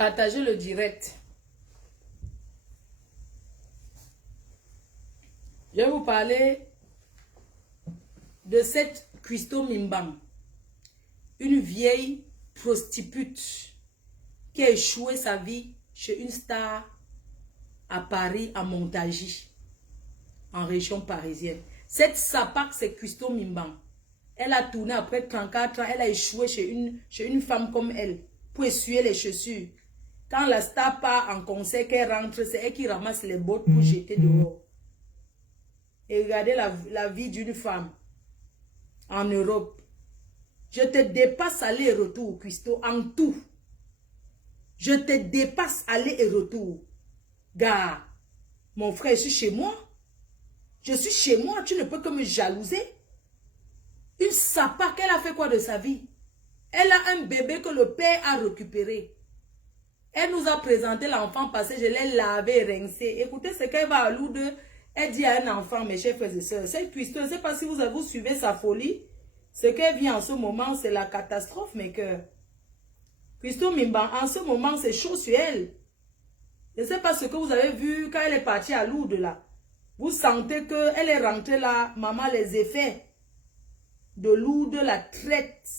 Partagez le direct. Je vais vous parler de cette Christo Mimbang, une vieille prostitute qui a échoué sa vie chez une star à Paris, à Montargis, en région parisienne. Cette sapac, c'est Christo Mimbang. Elle a tourné après 34 ans, elle a échoué chez une femme comme elle pour essuyer les chaussures. Quand la star part en concert, qu'elle rentre, c'est elle qui ramasse les bottes pour jeter dehors. Et regardez la vie d'une femme en Europe. Je te dépasse aller et retour, Christo, en tout. Je te dépasse aller et retour. Gars, mon frère, je suis chez moi. Je suis chez moi, tu ne peux que me jalouser. Une sapac, elle a fait quoi de sa vie? Elle a un bébé que le père a récupéré. Elle nous a présenté l'enfant passé, je l'ai lavé, rincé. Écoutez ce qu'elle va à Lourdes. Elle dit à un enfant, mes chers frères et sœurs, cette Christo, je ne sais pas si vous suivez sa folie. Ce qu'elle vit en ce moment, c'est la catastrophe, mes cœurs. Christo Mimbang, en ce moment, c'est chaud sur elle. Je ne sais pas ce que vous avez vu quand elle est partie à Lourdes là. Vous sentez qu'elle est rentrée là, maman, les effets de Lourdes la traite.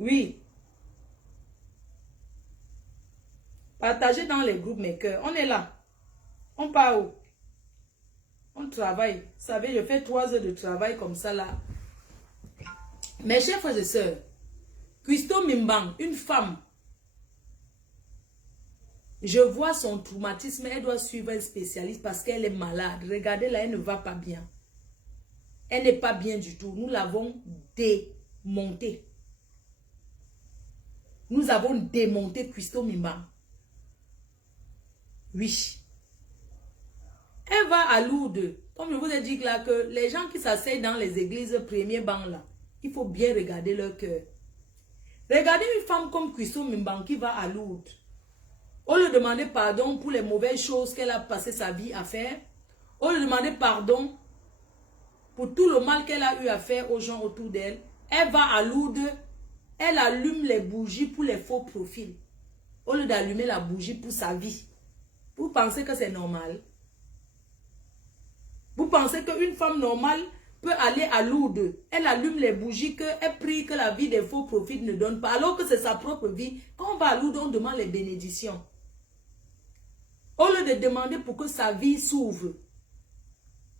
Oui. Partagez dans les groupes, mes cœurs. On est là. On part où? On travaille. Vous savez, je fais 3 heures de travail comme ça là. Mes chers frères et sœurs, Christo Mimbang, une femme, je vois son traumatisme, elle doit suivre un spécialiste parce qu'elle est malade. Regardez là, elle ne va pas bien. Elle n'est pas bien du tout. Nous l'avons démontée. Nous avons démonté Christo Mimbang. Oui. Elle va à Lourdes. Comme je vous ai dit là, que les gens qui s'asseyent dans les églises, premier banc là, il faut bien regarder leur cœur. Regardez une femme comme Christo Mimbang qui va à Lourdes. On lui demander pardon pour les mauvaises choses qu'elle a passé sa vie à faire. On lui demander pardon pour tout le mal qu'elle a eu à faire aux gens autour d'elle. Elle va à Lourdes. Elle allume les bougies pour les faux profils. Au lieu d'allumer la bougie pour sa vie. Vous pensez que c'est normal? Vous pensez qu'une femme normale peut aller à Lourdes, elle allume les bougies, elle prie que la vie des faux prophètes ne donne pas, alors que c'est sa propre vie. Quand on va à Lourdes, on demande les bénédictions. Au lieu de demander pour que sa vie s'ouvre,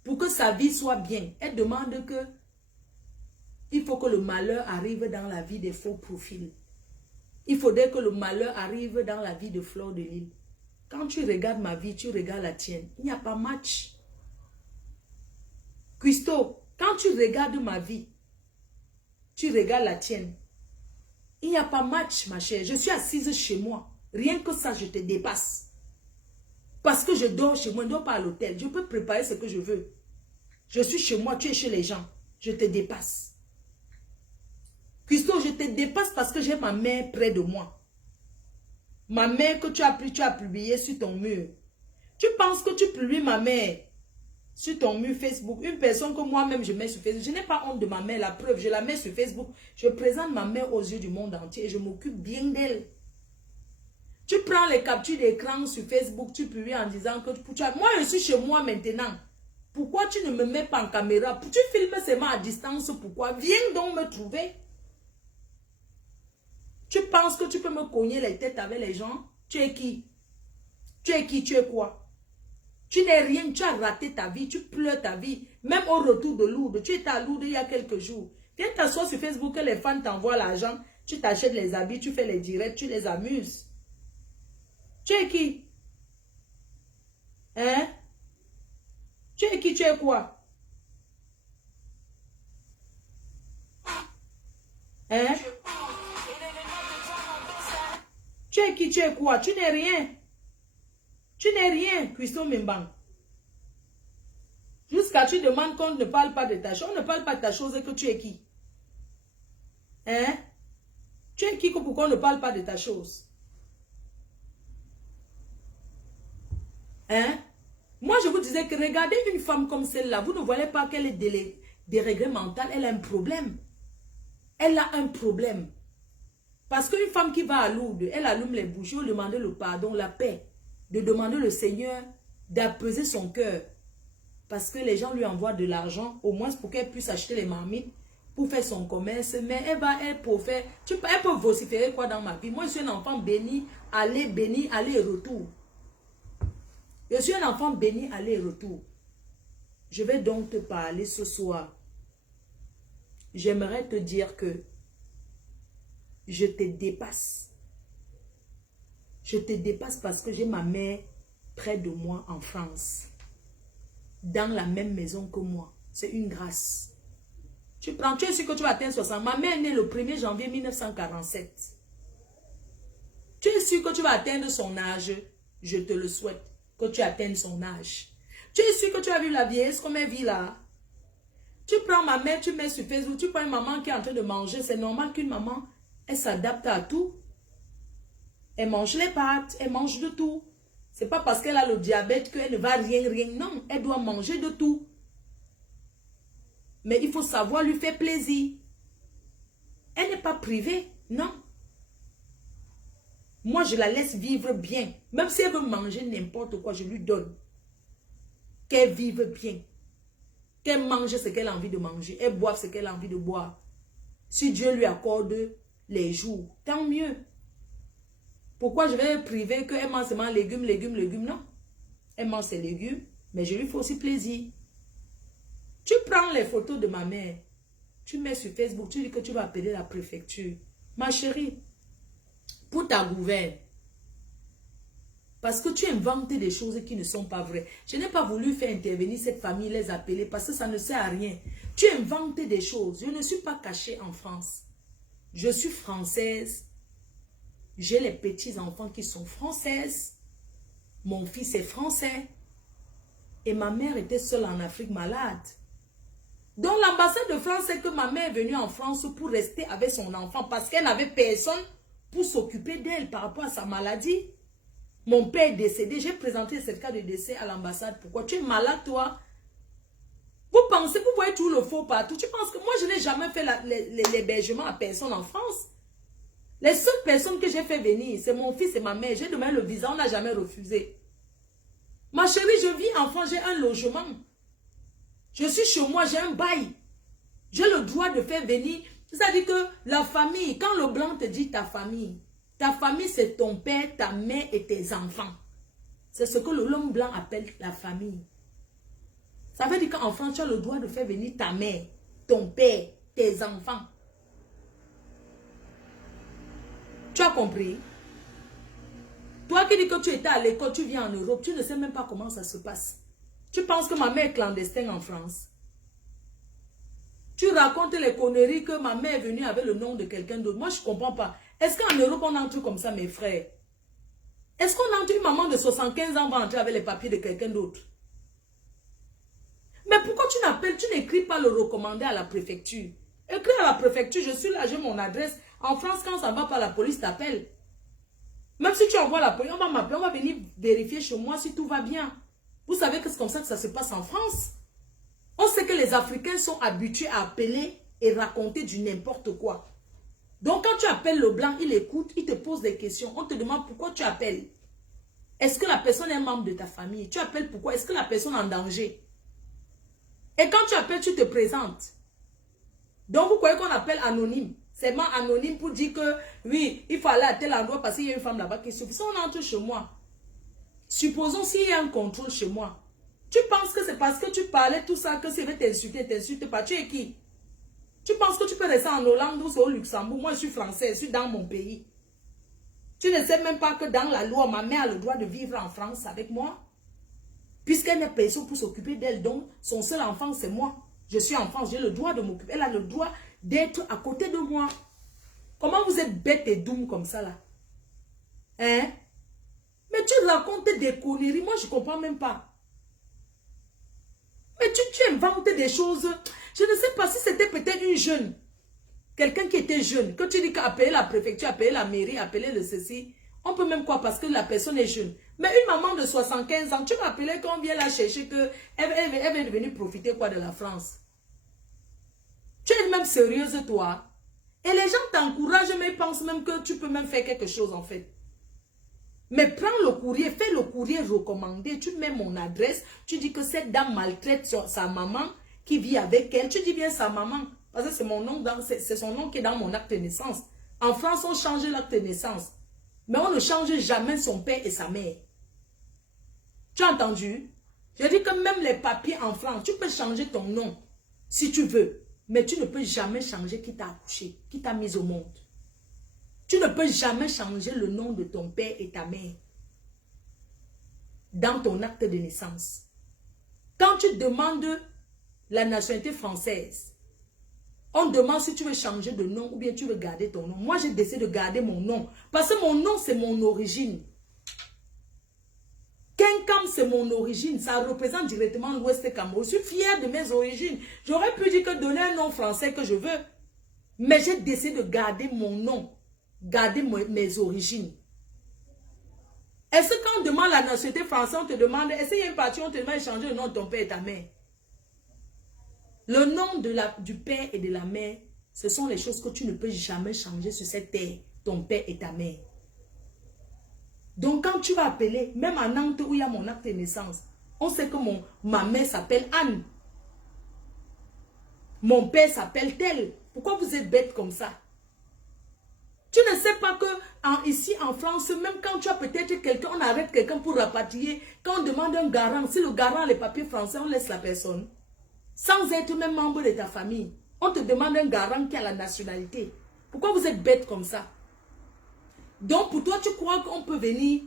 pour que sa vie soit bien, elle demande que il faut que le malheur arrive dans la vie des faux profils. Il faudrait que le malheur arrive dans la vie de Fleur de Lys. Quand tu regardes ma vie, tu regardes la tienne. Il n'y a pas match. Christo, quand tu regardes ma vie, tu regardes la tienne. Il n'y a pas match, ma chère. Je suis assise chez moi. Rien que ça, je te dépasse. Parce que je dors chez moi, je ne dors pas à l'hôtel. Je peux préparer ce que je veux. Je suis chez moi, tu es chez les gens. Je te dépasse. Christo, je te dépasse parce que j'ai ma mère près de moi. Ma mère que tu as publiée sur ton mur. Tu penses que tu publies ma mère sur ton mur Facebook, une personne que moi-même je mets sur Facebook. Je n'ai pas honte de ma mère, la preuve, je la mets sur Facebook. Je présente ma mère aux yeux du monde entier et je m'occupe bien d'elle. Tu prends les captures d'écran sur Facebook, tu publies en disant que moi je suis chez moi maintenant. Pourquoi tu ne me mets pas en caméra? Tu filmes seulement à distance, pourquoi? Viens donc me trouver. Tu penses que tu peux me cogner les têtes avec les gens? Tu es qui? Tu es qui? Tu es quoi? Tu n'es rien, tu as raté ta vie, tu pleures ta vie. Même au retour de Lourdes, tu étais à Lourdes il y a quelques jours. Viens t'asseoir sur Facebook, que les fans t'envoient l'argent, tu t'achètes les habits, tu fais les directs, tu les amuses. Tu es qui? Hein? Tu es qui? Tu es quoi? Hein? Tu es qui? Tu es quoi? Tu n'es rien. Tu n'es rien, Christo Mimbang. Jusqu'à tu demandes qu'on ne parle pas de ta chose. On ne parle pas de ta chose et que tu es qui? Hein? Tu es qui pour qu'on ne parle pas de ta chose? Hein? Moi, je vous disais que regardez une femme comme celle-là. Vous ne voyez pas qu'elle est déréglée mentale. Elle a un problème. Elle a un problème. Parce qu'une femme qui va à Lourdes, elle allume les bougies, on demande le pardon, la paix, de demander le Seigneur d'apaiser son cœur. Parce que les gens lui envoient de l'argent, au moins pour qu'elle puisse acheter les marmites, pour faire son commerce. Mais elle peut faire, elle peut vociférer quoi dans ma vie? Moi, je suis un enfant béni, aller et retour. Je suis un enfant béni, aller et retour. Je vais donc te parler ce soir. J'aimerais te dire que je te dépasse. Je te dépasse parce que j'ai ma mère près de moi en France. Dans la même maison que moi. C'est une grâce. Tu es sûr que tu vas atteindre 60. Ma mère est née le 1er janvier 1947. Tu es sûr que tu vas atteindre son âge? Je te le souhaite. Que tu atteignes son âge. Tu es sûr que tu as vu la vieillesse comme elle vit là? Tu prends ma mère, tu mets sur Facebook, tu prends une maman qui est en train de manger. C'est normal qu'une maman, elle s'adapte à tout. Elle mange les pâtes, elle mange de tout. C'est pas parce qu'elle a le diabète qu'elle ne va rien. Non, elle doit manger de tout. Mais il faut savoir lui faire plaisir. Elle n'est pas privée, non. Moi, je la laisse vivre bien. Même si elle veut manger n'importe quoi, je lui donne. Qu'elle vive bien. Qu'elle mange ce qu'elle a envie de manger. Elle boive ce qu'elle a envie de boire. Si Dieu lui accorde les jours, tant mieux. Pourquoi je vais priver qu'elle mange seulement légumes, non. Elle mange ses légumes, mais je lui fais aussi plaisir. Tu prends les photos de ma mère, tu mets sur Facebook, tu dis que tu vas appeler la préfecture. Ma chérie, pour ta gouverne, parce que tu inventes des choses qui ne sont pas vraies. Je n'ai pas voulu faire intervenir cette famille, les appeler, parce que ça ne sert à rien. Tu inventes des choses. Je ne suis pas cachée en France. Je suis française. J'ai les petits-enfants qui sont françaises. Mon fils est français. Et ma mère était seule en Afrique malade. Donc l'ambassade de France sait que ma mère est venue en France pour rester avec son enfant parce qu'elle n'avait personne pour s'occuper d'elle par rapport à sa maladie. Mon père est décédé. J'ai présenté le certificat de décès à l'ambassade. Pourquoi? Tu es malade, toi? Vous pensez, vous voyez tout le faux partout. Tu penses que moi, je n'ai jamais fait l'hébergement à personne en France. Les seules personnes que j'ai fait venir, c'est mon fils et ma mère. J'ai demandé le visa, on n'a jamais refusé. Ma chérie, je vis en France, j'ai un logement. Je suis chez moi, j'ai un bail. J'ai le droit de faire venir. C'est-à-dire que la famille, quand le blanc te dit ta famille c'est ton père, ta mère et tes enfants. C'est ce que l'homme blanc appelle la famille. Ça veut dire qu'en France, tu as le droit de faire venir ta mère, ton père, tes enfants. Tu as compris? Toi qui dis que tu étais à l'école, tu viens en Europe, tu ne sais même pas comment ça se passe. Tu penses que ma mère est clandestine en France? Tu racontes les conneries que ma mère est venue avec le nom de quelqu'un d'autre. Moi, je ne comprends pas. Est-ce qu'en Europe, on entre comme ça, mes frères? Est-ce qu'on entre une maman de 75 ans va entrer avec les papiers de quelqu'un d'autre? Mais pourquoi tu n'appelles, tu n'écris pas le recommandé à la préfecture? Écris à la préfecture, je suis là, j'ai mon adresse. En France, quand ça ne va pas, la police t'appelle. Même si tu envoies la police, on va m'appeler, on va venir vérifier chez moi si tout va bien. Vous savez que c'est comme ça que ça se passe en France. On sait que les Africains sont habitués à appeler et raconter du n'importe quoi. Donc quand tu appelles le blanc, il écoute, il te pose des questions. On te demande pourquoi tu appelles. Est-ce que la personne est membre de ta famille? Tu appelles pourquoi? Est-ce que la personne est en danger? Et quand tu appelles, tu te présentes. Donc vous croyez qu'on appelle anonyme? C'est vraiment anonyme pour dire que oui, il faut aller à tel endroit parce qu'il y a une femme là-bas qui est suffisante. Si on entre chez moi, supposons s'il y a un contrôle chez moi, tu penses que c'est parce que tu parlais tout ça que s'il veut t'insulter, t'insulte pas. Tu es qui? Tu penses que tu peux rester en Hollande ou au Luxembourg? Moi, je suis française, je suis dans mon pays. Tu ne sais même pas que dans la loi, ma mère a le droit de vivre en France avec moi. Puisqu'elle n'est personne pour s'occuper d'elle. Donc, son seul enfant, c'est moi. Je suis en France, j'ai le droit de m'occuper. Elle a le droit d'être à côté de moi. Comment vous êtes bête et doux comme ça, là? Hein? Mais tu racontes des conneries. Moi, je ne comprends même pas. Mais tu inventes des choses. Je ne sais pas si c'était peut-être une jeune. Quelqu'un qui était jeune. Que tu dis qu'appeler la préfecture, appeler la mairie, appeler le ceci. On peut même quoi parce que la personne est jeune. Mais une maman de 75 ans, tu vas appeler qu'on vient la chercher que elle veut venir profiter quoi de la France. Tu es même sérieuse toi. Et les gens t'encouragent, mais ils pensent même que tu peux même faire quelque chose en fait. Mais prends le courrier, fais le courrier recommandé, tu mets mon adresse, tu dis que cette dame maltraite sa maman qui vit avec elle. Tu dis bien sa maman, parce que c'est mon nom, c'est son nom qui est dans mon acte de naissance. En France, on change l'acte de naissance. Mais on ne change jamais son père et sa mère. Tu as entendu? Je dis que même les papiers en France, tu peux changer ton nom si tu veux. Mais tu ne peux jamais changer qui t'a accouché, qui t'a mis au monde. Tu ne peux jamais changer le nom de ton père et ta mère dans ton acte de naissance. Quand tu demandes la nationalité française, on demande si tu veux changer de nom ou bien tu veux garder ton nom. Moi, j'ai décidé de garder mon nom parce que mon nom, c'est mon origine. Kenkam, c'est mon origine. Ça représente directement l'Ouest Cameroun. Je suis fière de mes origines. J'aurais pu dire que donner un nom français que je veux. Mais j'ai décidé de garder mon nom. Garder mes origines. Est-ce que quand on demande la nationalité française, on te demande, est-ce qu'il y a une partie où on te demande de changer le nom de ton père et ta mère? Le nom du père et de la mère, ce sont les choses que tu ne peux jamais changer sur cette terre, ton père et ta mère. Donc quand tu vas appeler, même à Nantes où il y a mon acte de naissance, on sait que ma mère s'appelle Anne. Mon père s'appelle tel. Pourquoi vous êtes bête comme ça? Tu ne sais pas que ici en France, même quand tu as peut-être quelqu'un, on arrête quelqu'un pour rapatrier, quand on demande un garant, si le garant a les papiers français, on laisse la personne. Sans être même membre de ta famille. On te demande un garant qui a la nationalité. Pourquoi vous êtes bête comme ça? Donc pour toi, tu crois qu'on peut venir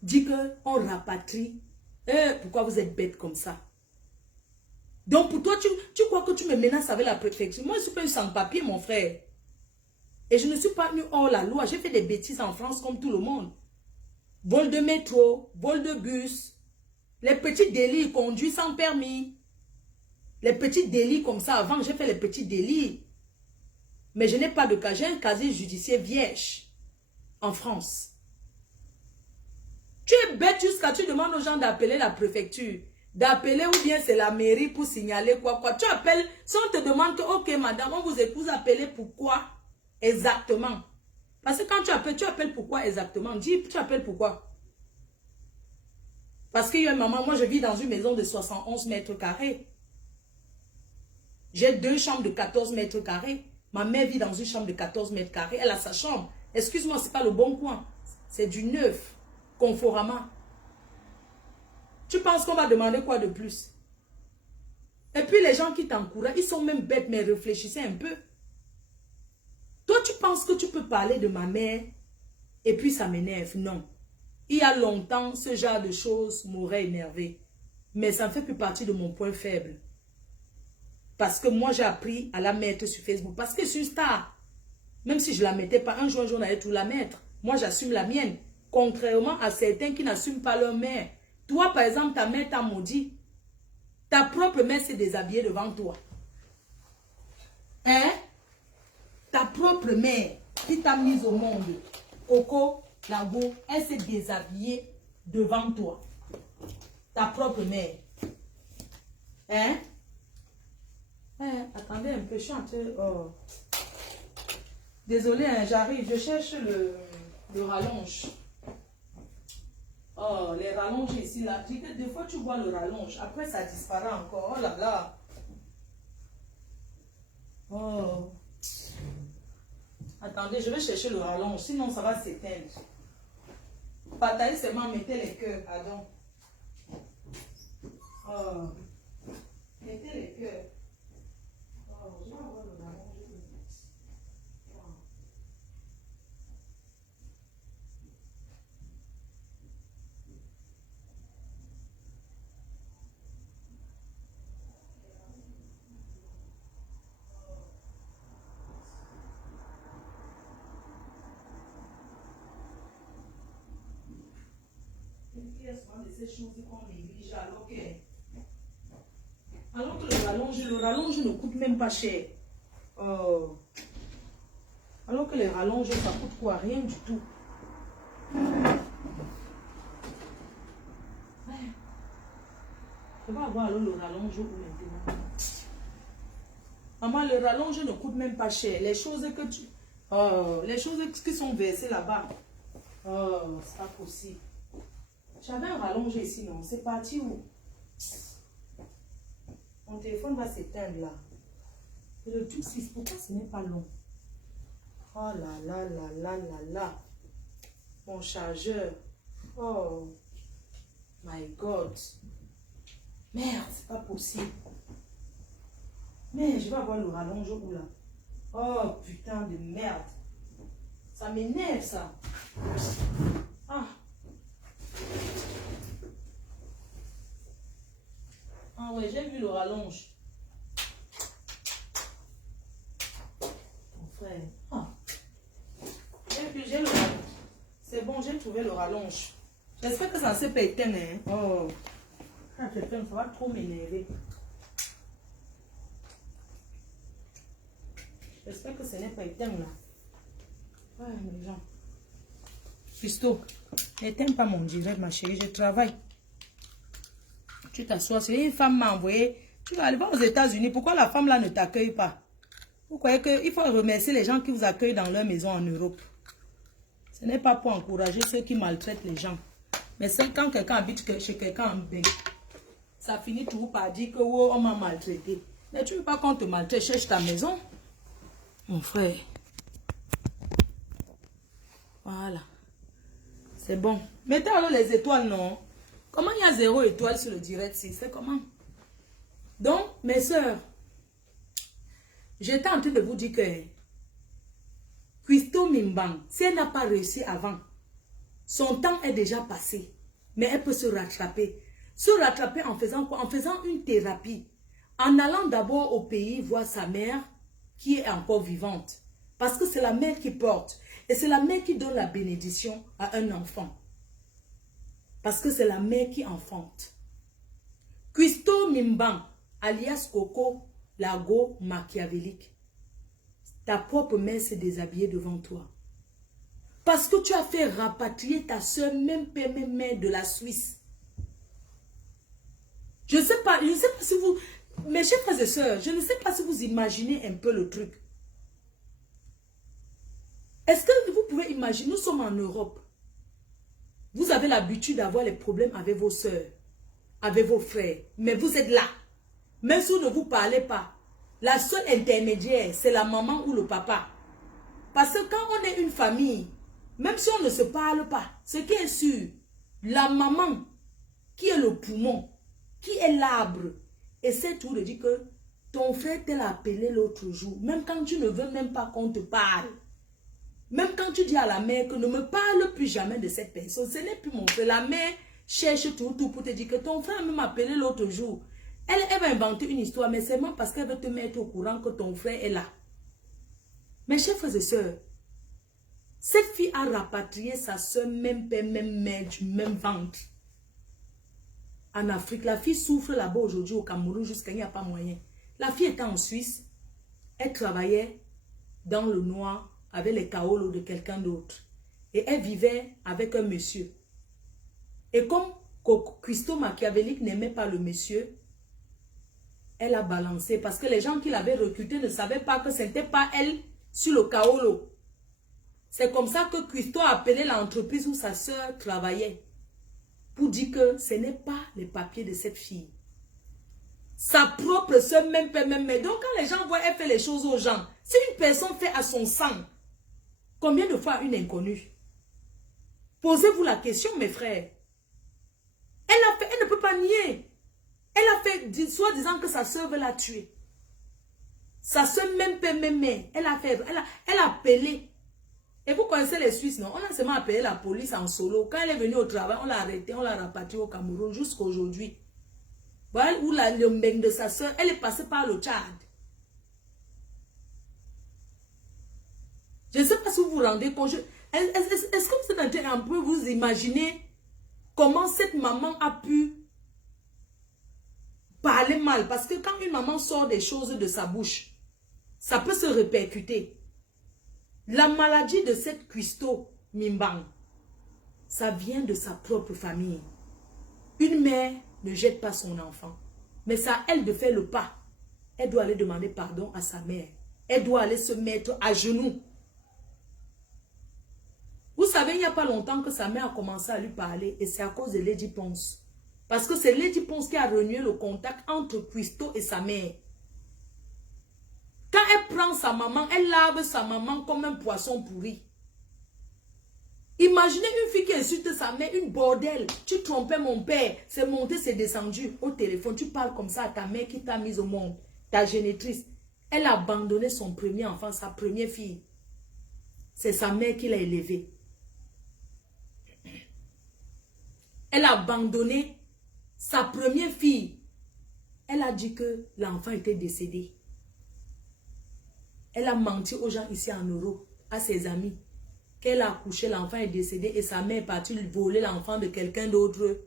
dire qu'on rapatrie? Pourquoi vous êtes bête comme ça? Donc pour toi, tu crois que tu me menaces avec la préfecture? Moi, je suis pas une sans-papier, mon frère. Et je ne suis pas une hors la loi. J'ai fait des bêtises en France comme tout le monde. Vol de métro, vol de bus. Les petits délits, conduire sans permis. Les petits délits comme ça. Avant, j'ai fait les petits délits. Mais je n'ai pas de cas. J'ai un casier judiciaire vierge en France. Tu es bête jusqu'à tu demandes aux gens d'appeler la préfecture. D'appeler ou bien c'est la mairie pour signaler quoi. Tu appelles. Si on te demande que, ok madame, on vous épouse, appelez pourquoi exactement. Parce que quand tu appelles pourquoi exactement. Dis, tu appelles pourquoi. Parce qu'il y a une maman, moi je vis dans une maison de 71 mètres carrés. J'ai 2 chambres de 14 mètres carrés. Ma mère vit dans une chambre de 14 mètres carrés. Elle a sa chambre. Excuse-moi, c'est pas le bon coin. C'est du neuf. Conforama. Tu penses qu'on va demander quoi de plus? Et puis les gens qui t'encouragent, ils sont même bêtes, mais réfléchissez un peu. Toi, tu penses que tu peux parler de ma mère et puis ça m'énerve? Non. Il y a longtemps, ce genre de choses m'aurait énervé. Mais ça ne fait plus partie de mon point faible. Parce que moi, j'ai appris à la mettre sur Facebook. Parce que je suis une star. Même si je ne la mettais pas, un jour, on allait tout la mettre. Moi, j'assume la mienne. Contrairement à certains qui n'assument pas leur mère. Toi, par exemple, ta mère t'a maudit. Ta propre mère s'est déshabillée devant toi. Hein? Ta propre mère qui t'a mise au monde. Coco, Lago, elle s'est déshabillée devant toi. Ta propre mère. Hein? Attendez un peu, je suis en train... Oh. Désolée, hein, j'arrive. Je cherche le rallonge. Oh, les rallonges ici, là. Des fois, tu vois le rallonge. Après, ça disparaît encore. Oh là là. Oh. Attendez, je vais chercher le rallonge. Sinon, ça va s'éteindre. Partagez seulement, mettez les cœurs. Pardon. Oh. Mettez les cœurs. Oh, je vais avoir le rallonge. De ces choses qu'on néglige alors que le rallonge ne coûte même pas cher. Alors que les rallonges, ça coûte quoi? Rien du tout. Je vais avoir alors le rallonge où maintenant. Maman, le rallonge ne coûte même pas cher. Les choses que tu... Oh, les choses qui sont versées là-bas. Oh, c'est pas possible. J'avais un rallonge ici, non? C'est parti où? Mon téléphone va s'éteindre là. Et le truc, c'est pourquoi ce n'est pas long? Oh là là là là là là. Mon chargeur. Oh. My God. Merde, c'est pas possible. Mais je vais avoir le rallonge où là? Oh putain de merde. Ça m'énerve ça. Ah. Ah ouais, j'ai vu le rallonge. Mon frère. Ah. J'ai le rallonge. C'est bon, j'ai trouvé le rallonge. J'espère que ça ne s'est pas éteint. Hein? Oh. Ça va trop m'énerver. J'espère que ce n'est pas éteint là. Ouais, mes gens. Christo, n'éteins pas mon direct, ma chérie, je travaille. Tu t'assois, c'est une femme m'a envoyé. Tu vas aller voir aux États-Unis. Pourquoi la femme là ne t'accueille pas? Vous croyez qu'il faut remercier les gens qui vous accueillent dans leur maison en Europe? Ce n'est pas pour encourager ceux qui maltraitent les gens. Mais c'est quand quelqu'un habite chez quelqu'un en bain, ça finit toujours par dire que oh, on m'a maltraité. Mais tu ne veux pas qu'on te maltraite, cherche ta maison. Mon frère. Voilà. C'est bon. Mettez alors les étoiles, non? Comment il y a 0 étoile sur le direct? C'est comment? Donc, mes soeurs, j'étais en train de vous dire que Christo Mimbang, si elle n'a pas réussi avant, son temps est déjà passé. Mais elle peut se rattraper. Se rattraper en faisant quoi? En faisant une thérapie. En allant d'abord au pays voir sa mère qui est encore vivante. Parce que c'est la mère qui porte. Et c'est la mère qui donne la bénédiction à un enfant. Parce que c'est la mère qui enfante. Christo Mimbang, alias Coco, Lago machiavélique. Ta propre mère s'est déshabillée devant toi. Parce que tu as fait rapatrier ta soeur, même mère de la Suisse. Je ne sais pas si vous... Mes chers frères et sœurs, je ne sais pas si vous imaginez un peu le truc. Est-ce que vous pouvez imaginer, nous sommes en Europe. Vous avez l'habitude d'avoir les problèmes avec vos sœurs, avec vos frères. Mais vous êtes là. Même si vous ne vous parlez pas. La seule intermédiaire, c'est la maman ou le papa. Parce que quand on est une famille, même si on ne se parle pas, ce qui est sûr, la maman, qui est le poumon, qui est l'arbre, essaie toujours de dire que ton frère t'a appelé l'autre jour, même quand tu ne veux même pas qu'on te parle. Même quand tu dis à la mère que ne me parle plus jamais de cette personne, ce n'est plus mon frère. La mère cherche tout pour te dire que ton frère m'a appelé l'autre jour. Elle va inventer une histoire, mais c'est seulement parce qu'elle veut te mettre au courant que ton frère est là. Mes chers frères et sœurs, cette fille a rapatrié sa soeur, même père, même mère, du même ventre. En Afrique, la fille souffre là-bas aujourd'hui au Cameroun jusqu'à il n'y a pas moyen. La fille était en Suisse, elle travaillait dans le noir avec les kaolos de quelqu'un d'autre. Et elle vivait avec un monsieur. Et comme Christo machiavélique n'aimait pas le monsieur, elle a balancé parce que les gens qui l'avaient recruté ne savaient pas que ce n'était pas elle sur le kaolo. C'est comme ça que Christo a appelé l'entreprise où sa soeur travaillait pour dire que ce n'est pas les papiers de cette fille. Sa propre soeur, même père, même mère. Donc quand les gens voient, elle fait les choses aux gens. Si une personne fait à son sang, combien de fois une inconnue? Posez-vous la question, mes frères. Elle a fait, elle ne peut pas nier. Elle a fait, soit disant que sa soeur veut la tuer. Sa soeur, même père, même mère, elle a fait, elle a appelé. Et vous connaissez les Suisses, non? On a seulement appelé la police en solo. Quand elle est venue au travail, on l'a arrêtée, on l'a rapatriée au Cameroun jusqu'à aujourd'hui. Voilà où le mec de sa soeur, elle est passée par le Tchad. Je ne sais pas si vous vous rendez compte. Est-ce que vous êtes en train un peu vous imaginer comment cette maman a pu parler mal? Parce que quand une maman sort des choses de sa bouche, ça peut se répercuter. La maladie de cette Christo Mimbang, ça vient de sa propre famille. Une mère ne jette pas son enfant, mais c'est à elle de faire le pas. elle doit aller demander pardon à sa mère. Elle doit aller se mettre à genoux. Vous savez, il n'y a pas longtemps que sa mère a commencé à lui parler et c'est à cause de Lady Ponce. Parce que c'est Lady Ponce qui a renoué le contact entre Christo et sa mère. Quand elle prend sa maman, elle lave sa maman comme un poisson pourri. Imaginez une fille qui insulte sa mère, une bordel. Tu trompais mon père, c'est monté, c'est descendu. Au téléphone, tu parles comme ça à ta mère qui t'a mise au monde, ta génitrice. Elle a abandonné son premier enfant, sa première fille. C'est sa mère qui l'a élevée. Elle a abandonné sa première fille. Elle a dit que l'enfant était décédé. Elle a menti aux gens ici en Europe, à ses amis, qu'elle a accouché, l'enfant est décédé et sa mère est partie voler l'enfant de quelqu'un d'autre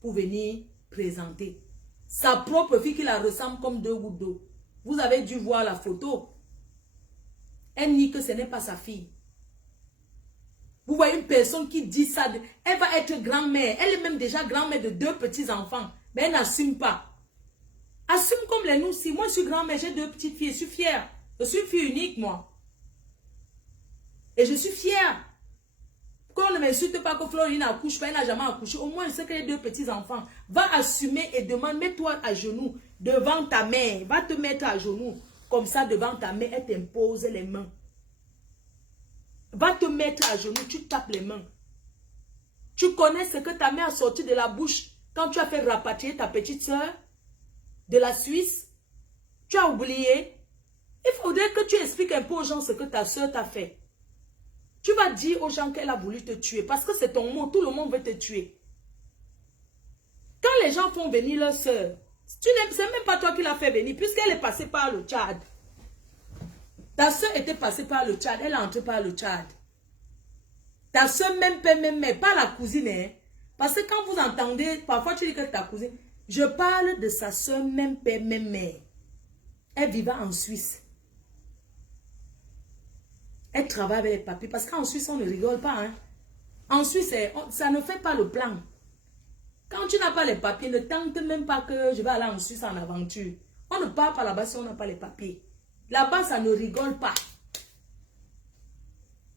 pour venir présenter. Sa propre fille qui la ressemble comme deux gouttes d'eau. Vous avez dû voir la photo. Elle nie que ce n'est pas sa fille. Vous voyez une personne qui dit ça, elle va être grand-mère. Elle est même déjà grand-mère de 2 petits-enfants. Mais elle n'assume pas. Assume comme les nous si. Moi, je suis grand-mère, j'ai 2 petites filles. Je suis fière. Je suis une fille unique, moi. Et je suis fière. Qu'on ne m'insulte pas que Florine n'accouche pas, elle n'a jamais accouché. Au moins, elle sait qu'elle a 2 petits-enfants. Va assumer et demande, mets-toi à genoux devant ta mère. Va te mettre à genoux. Comme ça, devant ta mère, elle t'impose les mains. Va te mettre à genoux, tu tapes les mains. Tu connais ce que ta mère a sorti de la bouche quand tu as fait rapatrier ta petite soeur de la Suisse. Tu as oublié. Il faudrait que tu expliques un peu aux gens ce que ta soeur t'a fait. Tu vas dire aux gens qu'elle a voulu te tuer parce que c'est ton mot, tout le monde veut te tuer. Quand les gens font venir leur soeur, c'est même pas toi qui l'as fait venir puisqu'elle est passée par le Tchad. Ta soeur était passée par le Tchad, elle est entrée par le Tchad. Ta soeur même père, même mère, pas la cousine. Hein? Parce que quand vous entendez, parfois tu dis que ta cousine, je parle de sa soeur même père, même mère. Elle vivait en Suisse. Elle travaille avec les papiers. Parce qu'en Suisse, on ne rigole pas. Hein? En Suisse, ça ne fait pas le plan. Quand tu n'as pas les papiers, ne tente même pas que je vais aller en Suisse en aventure. On ne part pas là-bas si on n'a pas les papiers. Là-bas, ça ne rigole pas.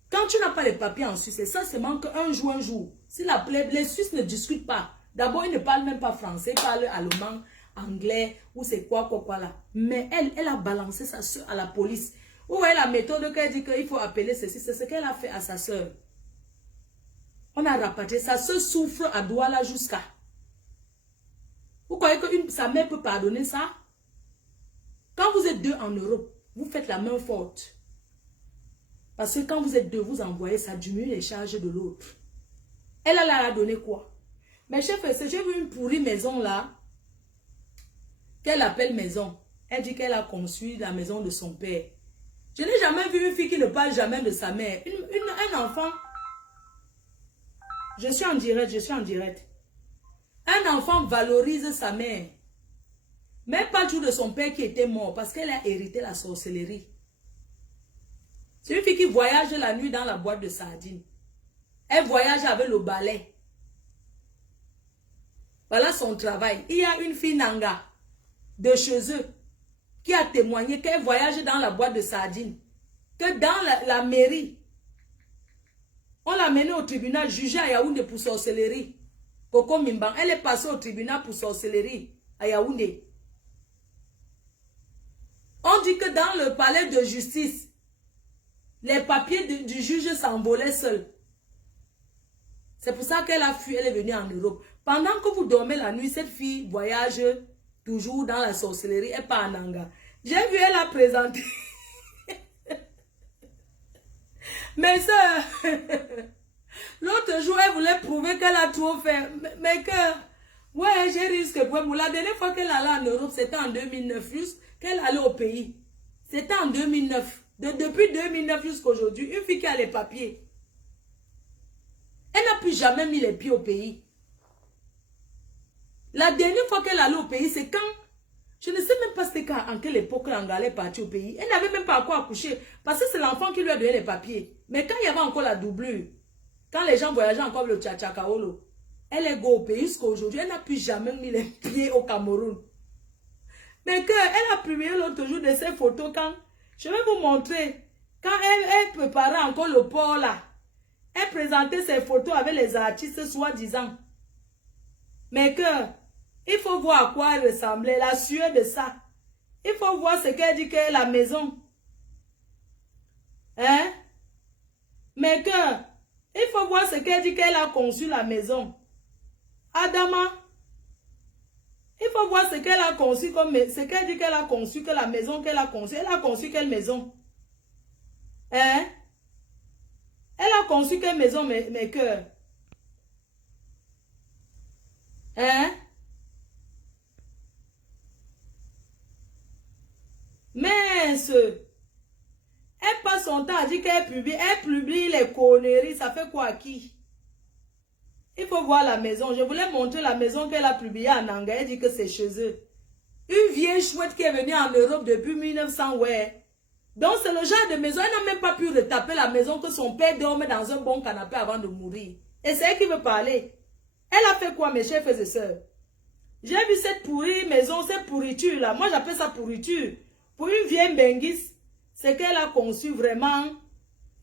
Quand tu n'as pas les papiers en Suisse, ça se manque un jour. Si les Suisses ne discutent pas. D'abord, ils ne parlent même pas français, ils parlent allemand, anglais, ou c'est quoi là. Mais elle a balancé sa soeur à la police. Vous voyez la méthode qu'elle dit qu'il faut appeler ceci, c'est ce qu'elle a fait à sa soeur. On a rapatrié. Sa soeur souffre à Douala jusqu'à. Vous croyez que sa mère peut pardonner ça? Quand vous êtes 2 en Europe, vous faites la main forte. Parce que quand vous êtes 2, vous envoyez, ça diminue les charges de l'autre. Elle a donné quoi? Mais chef, j'ai vu une pourrie maison là, qu'elle appelle maison. Elle dit qu'elle a construit la maison de son père. Je n'ai jamais vu une fille qui ne parle jamais de sa mère. Un enfant. Je suis en direct. Un enfant valorise sa mère. Mais pas tout de son père qui était mort parce qu'elle a hérité la sorcellerie. C'est une fille qui voyage la nuit dans la boîte de sardines. Elle voyage avec le balai. Voilà son travail. Il y a une fille Nanga de chez eux qui a témoigné qu'elle voyage dans la boîte de sardines. Que dans la mairie, on l'a menée au tribunal jugée à Yaoundé pour sorcellerie. Coco Mimban, elle est passée au tribunal pour sorcellerie à Yaoundé. On dit que dans le palais de justice, les papiers du juge s'envolaient seuls. C'est pour ça qu'elle a fui, elle est venue en Europe. Pendant que vous dormez la nuit, cette fille voyage toujours dans la sorcellerie et pas en Nanga. J'ai vu, elle a présenté. Mais ça, l'autre jour, elle voulait prouver qu'elle a trop fait. Mais que, ouais, j'ai risqué. La dernière fois qu'elle allait en Europe, c'était en 2009, juste qu'elle allait au pays. C'était en 2009. Depuis 2009 jusqu'à aujourd'hui, une fille qui a les papiers. Elle n'a plus jamais mis les pieds au pays. La dernière fois qu'elle allait au pays, c'est quand... Je ne sais même pas c'était en quelle époque l'Angala est partie au pays. Elle n'avait même pas à quoi accoucher. Parce que c'est l'enfant qui lui a donné les papiers. Mais quand il y avait encore la doublure, quand les gens voyageaient encore le Tchachakaolo, elle est go au pays jusqu'à aujourd'hui. Elle n'a plus jamais mis les pieds au Cameroun. Mais elle a publié l'autre jour de ses photos quand... Je vais vous montrer. Quand elle préparait encore le port là. Elle présentait ses photos avec les artistes soi-disant. Mais il faut voir à quoi elle ressemblait. La sueur de ça. Il faut voir ce qu'elle dit qu'est la maison. Hein? Mais il faut voir ce qu'elle dit qu'elle a conçu la maison. Adama. Il faut voir ce qu'elle a conçu comme... Ce qu'elle dit qu'elle a conçu, que la maison qu'elle a conçue. Elle a conçu quelle maison? Hein? Elle a conçu quelle maison, mes cœurs? Hein? Mince! Elle passe son temps à dire qu'elle publie les conneries. Ça fait quoi à qui? Il faut voir la maison. Je voulais montrer la maison qu'elle a publiée en anglais. Elle dit que c'est chez eux. Une vieille chouette qui est venue en Europe depuis 1900, ouais. Donc c'est le genre de maison. Elle n'a même pas pu retaper la maison que son père dormait dans un bon canapé avant de mourir. Et c'est elle qui veut parler. Elle a fait quoi, mes chers frères et sœurs? J'ai vu cette pourrie maison, cette pourriture là. Moi j'appelle ça pourriture. Pour une vieille benguisse, c'est qu'elle a conçu vraiment.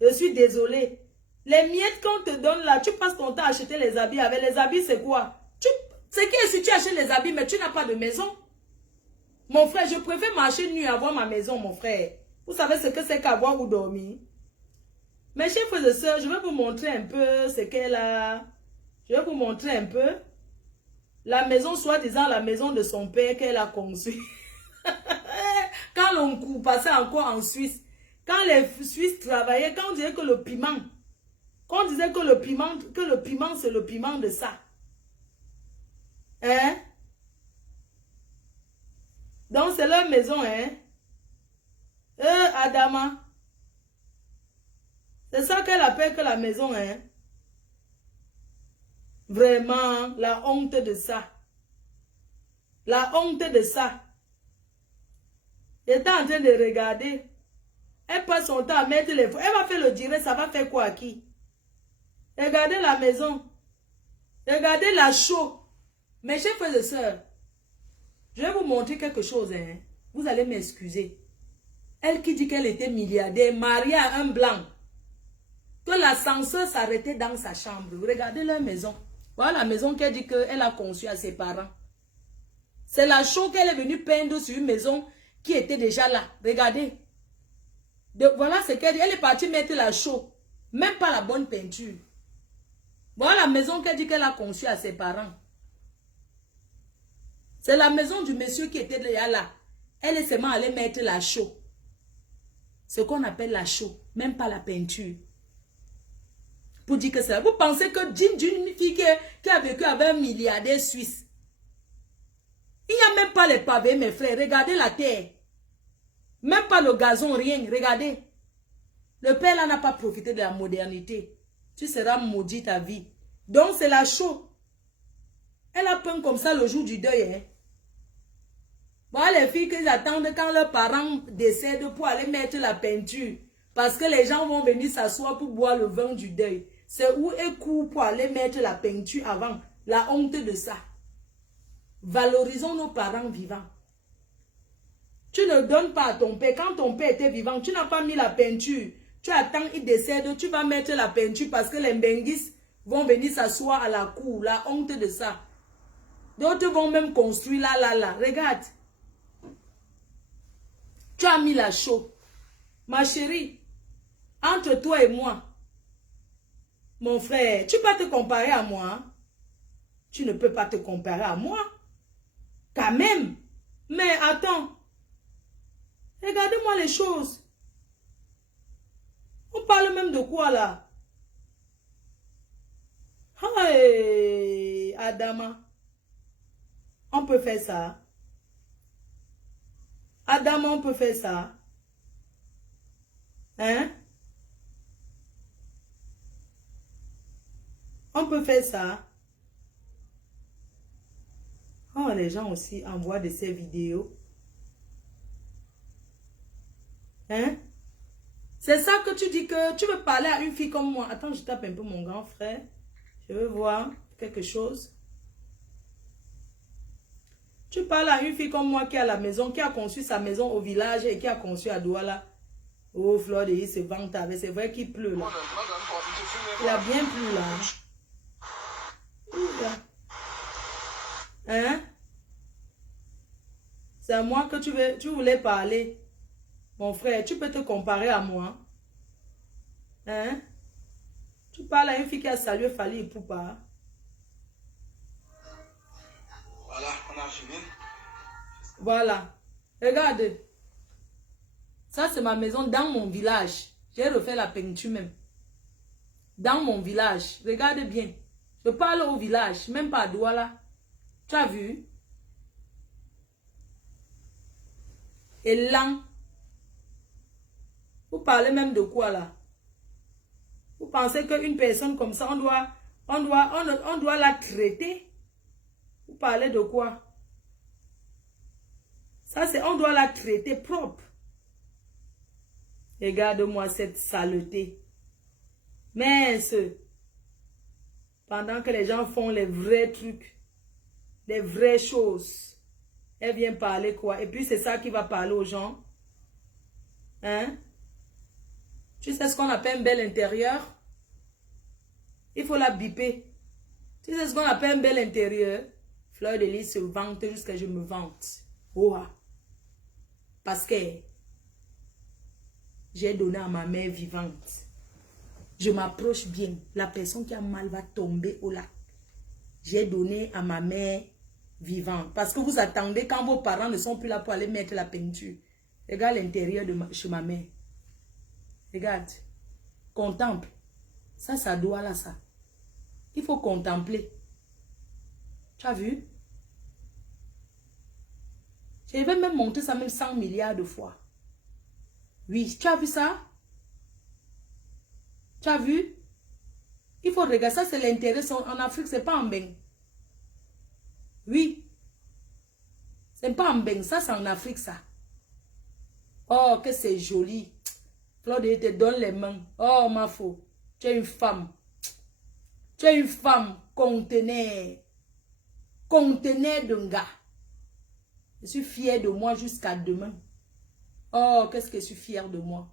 Je suis désolée. Les miettes qu'on te donne là, tu passes ton temps à acheter les habits. Avec les habits, c'est quoi? C'est que si tu achètes les habits, mais tu n'as pas de maison. Mon frère, je préfère marcher nu avoir ma maison, mon frère. Vous savez ce que c'est qu'avoir où dormir? Mes chers frères et sœurs, je vais vous montrer un peu ce qu'elle a. Je vais vous montrer un peu. La maison, soi-disant la maison de son père qu'elle a conçue. Quand l'on passait encore en Suisse, quand les Suisses travaillaient, quand on disait que le piment, quand on disait que le piment c'est le piment de ça. Hein? Donc c'est leur maison, hein? Adama. C'est ça qu'elle appelle que la maison, hein? Vraiment, la honte de ça. La honte de ça. J'étais en train de regarder. Elle passe son temps à mettre les photos. Elle va faire le direct, ça va faire quoi à qui? Regardez la maison. Regardez la chaux. Mes chers frères et sœurs, je vais vous montrer quelque chose. Hein. Vous allez m'excuser. Elle qui dit qu'elle était milliardaire, mariée à un blanc. Que l'ascenseur s'arrêtait dans sa chambre. Regardez leur maison. Voilà la maison qu'elle dit qu'elle a conçue à ses parents. C'est la chaux qu'elle est venue peindre sur une maison qui était déjà là. Regardez. Voilà ce qu'elle dit. Elle est partie mettre la chaux. Même pas la bonne peinture. Voilà la maison qu'elle dit qu'elle a conçue à ses parents. C'est la maison du monsieur qui était déjà là. Elle est seulement allée mettre la chaux. Ce qu'on appelle la chaux. Même pas la peinture. Pour dire que c'est... Vous pensez que d'une fille qui a vécu avec un milliardaire suisse. Il n'y a même pas les pavés, mes frères. Regardez la terre. Même pas le gazon, rien. Regardez. Le père là n'a pas profité de la modernité. Tu seras maudit ta vie. Donc c'est la chaux. Elle a peint comme ça le jour du deuil. Hein. Voilà les filles qu'ils attendent quand leurs parents décèdent pour aller mettre la peinture. Parce que les gens vont venir s'asseoir pour boire le vin du deuil. C'est où elles courent pour aller mettre la peinture avant. La honte de ça. Valorisons nos parents vivants. Tu ne donnes pas à ton père. Quand ton père était vivant, tu n'as pas mis la peinture. Tu attends, il décède, tu vas mettre la peinture parce que les benguistes vont venir s'asseoir à la cour. La honte de ça. D'autres vont même construire là. Regarde. Tu as mis la chaux. Ma chérie, entre toi et moi, mon frère, tu peux te comparer à moi. Tu ne peux pas te comparer à moi. Quand même. Mais attends. Regardez-moi les choses. On parle même de quoi là? Hey, Adama. On peut faire ça. Adama, on peut faire ça. Hein? On peut faire ça. Oh, les gens aussi envoient de ces vidéos. Hein? C'est ça que tu dis que tu veux parler à une fille comme moi. Attends, je tape un peu mon grand frère. Je veux voir quelque chose. Tu parles à une fille comme moi qui est à la maison, qui a conçu sa maison au village et qui a conçu à Douala. Oh, Fleur de Lys se vante avec. C'est vrai qu'il pleut là. Il a bien plu là. Hein? C'est à moi que tu voulais parler. Mon frère, tu peux te comparer à moi. Hein? Tu parles à une fille qui a salué Fally Ipupa. Voilà, on a fini. Voilà. Regarde. Ça, c'est ma maison dans mon village. J'ai refait la peinture même. Dans mon village. Regarde bien. Je parle au village, même pas à Douala. Tu as vu? Et là, vous parlez même de quoi là? Vous pensez qu'une personne comme ça, on doit la traiter? Vous parlez de quoi? Ça, c'est, on doit la traiter propre. Regarde-moi cette saleté. Mince. Pendant que les gens font les vrais trucs, les vraies choses, elle vient parler quoi? Et puis c'est ça qui va parler aux gens. Hein? Tu sais ce qu'on appelle un bel intérieur? Il faut la biper. Tu sais ce qu'on appelle un bel intérieur? Fleur de Lys se vante jusqu'à ce que je me vante. Oh. Parce que j'ai donné à ma mère vivante. Je m'approche bien. La personne qui a mal va tomber au lac. J'ai donné à ma mère vivante. Parce que vous attendez quand vos parents ne sont plus là pour aller mettre la peinture. Regarde l'intérieur de chez ma mère. Regarde. Contemple. Ça doit là, ça. Il faut contempler. Tu as vu? Je vais même monter ça même 100 milliards de fois. Oui, tu as vu ça? Tu as vu? Il faut regarder. Ça, c'est l'intérêt. En Afrique, c'est pas en Beng. Oui. C'est pas en Beng. Ça, c'est en Afrique, ça. Oh, que c'est joli. Claude te donne les mains. Oh, ma faux. Tu es une femme. Tu es une femme conteneur. Conteneur d'un gars. Je suis fière de moi jusqu'à demain. Oh, qu'est-ce que je suis fière de moi.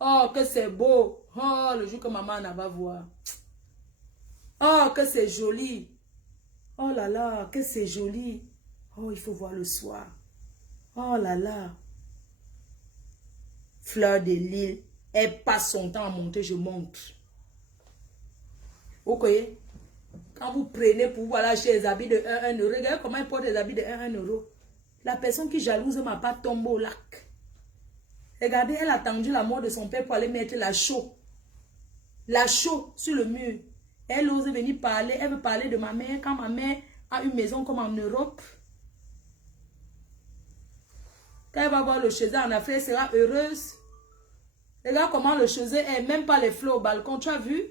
Oh, que c'est beau. Oh, le jour que maman va voir. Oh, que c'est joli. Oh là là, que c'est joli. Oh, il faut voir le soir. Oh là là. Fleur de Lys. Elle passe son temps à monter, je monte. Ok. Quand vous prenez pour vous aller acheter les habits de 1 euro, regardez comment elle porte les habits de 1 euro. La personne qui jalouse m'a pas tombé au lac. Regardez, elle a attendu la mort de son père pour aller mettre la chaux. La chaux sur le mur. Elle ose venir parler. Elle veut parler de ma mère. Quand ma mère a une maison comme en Europe. Quand elle va voir le chevet en Afrique, elle sera heureuse. Regarde comment le chevet est. Même pas les fleurs au balcon. Tu as vu?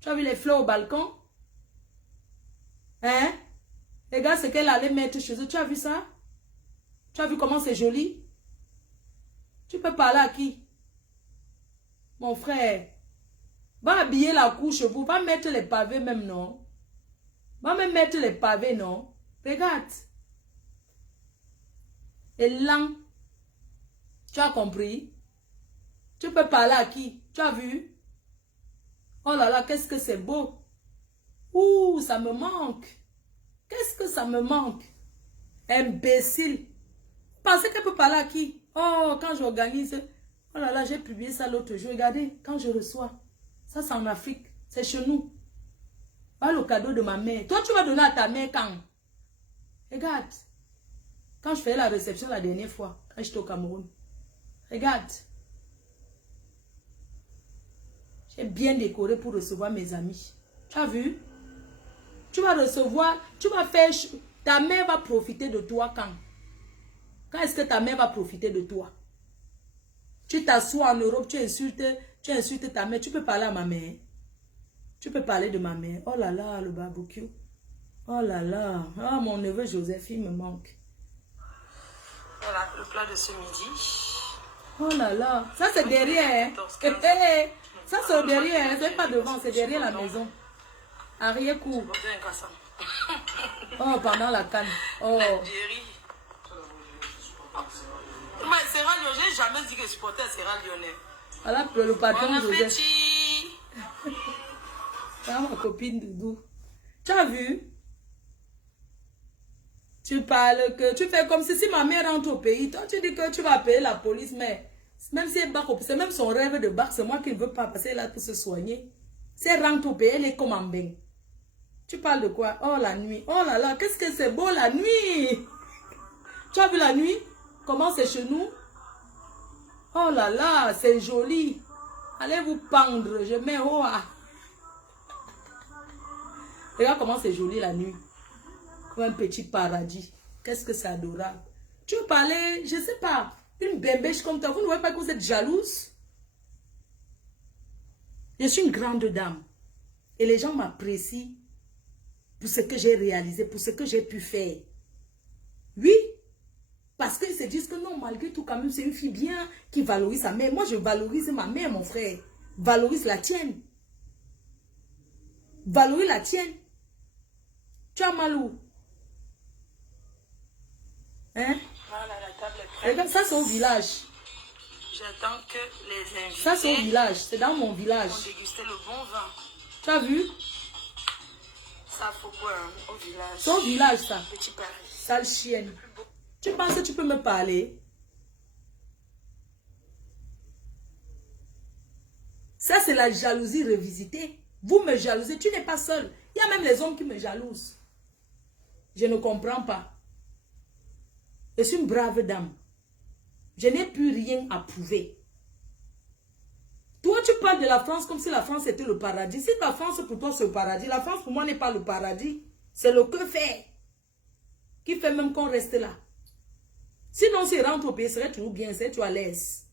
Tu as vu les fleurs au balcon? Hein? Regarde ce qu'elle allait mettre chez eux. Tu as vu ça? Tu as vu comment c'est joli? Tu peux parler à qui? Mon frère. Va habiller la cour chez vous. Va mettre les pavés même, non? Va même mettre les pavés, non? Regarde. Et là, tu as compris? Tu peux parler à qui? Tu as vu? Oh là là, qu'est-ce que c'est beau. Ouh, ça me manque. Qu'est-ce que ça me manque? Imbécile. Pensez qu'elle peut parler à qui? Oh, quand j'organise. Oh là là, j'ai publié ça l'autre jour. Regardez, quand je reçois. Ça, c'est en Afrique. C'est chez nous. Pas le cadeau de ma mère. Toi, tu vas donner à ta mère quand? Regarde. Quand je faisais la réception la dernière fois, quand j'étais au Cameroun. Regarde. J'ai bien décoré pour recevoir mes amis. Tu as vu? Tu vas recevoir, tu vas faire... Ta mère va profiter de toi quand? Quand est-ce que ta mère va profiter de toi? Tu t'assois en Europe, tu insultes ta mère. Tu peux parler à ma mère. Tu peux parler de ma mère. Oh là là, le barbecue. Oh là là. Oh, mon neveu Joseph, il me manque. Voilà, le plat de ce midi. Oh là là. Ça, c'est derrière. Ça, c'est derrière. C'est pas devant, c'est derrière la maison. Arrière-cour. Oh, pendant la canne. Oh. L'Algérie. Mais Sierra Leone, j'ai jamais dit que je supportais Sierra Leone. Voilà le patron Bon Joseph. appétit. Ah, ma copine Doudou. Tu as vu? Tu parles que tu fais comme si ma mère rentre au pays. Toi, tu dis que tu vas payer la police, mais même si elle barre, c'est même son rêve de barre, c'est moi qui ne veux pas passer là pour se soigner. Si elle rentre au pays, elle est comme en bain. Tu parles de quoi? Oh, la nuit. Oh là là, qu'est-ce que c'est beau la nuit! Tu as vu la nuit? Comment c'est chez nous? Oh là là, c'est joli. Allez vous pendre, je mets haut. Regarde comment c'est joli la nuit. Comme un petit paradis. Qu'est-ce que c'est adorable. Tu veux parler, je ne sais pas, une bébêche comme toi. Vous ne voyez pas que vous êtes jalouse? Je suis une grande dame. Et les gens m'apprécient pour ce que j'ai réalisé, pour ce que j'ai pu faire. Oui. Parce qu'ils se disent que non, malgré tout, quand même, c'est une fille bien qui valorise sa mère. Moi, je valorise ma mère, mon frère. Valorise la tienne. Valorise la tienne. Tu as mal où? Hein? Voilà, la table est prête. Regarde, ça c'est au village. J'attends que les invités Ça c'est au village, c'est dans mon village. vont déguster le bon vin. Tu as vu? Ça faut quoi hein, au village? C'est au village ça. Petit Paris. Sale chienne. Tu penses que tu peux me parler? Ça c'est la jalousie revisitée. Vous me jalousez, tu n'es pas seul. Il y a même les hommes qui me jalousent. Je ne comprends pas. Je suis une brave dame. Je n'ai plus rien à prouver. Toi, tu parles de la France comme si la France était le paradis. Si la France pour toi c'est le paradis, la France pour moi n'est pas le paradis. C'est le que faire qui fait même qu'on reste là. Sinon, si rentre au pays, serait toujours bien, c'est tu es à l'aise.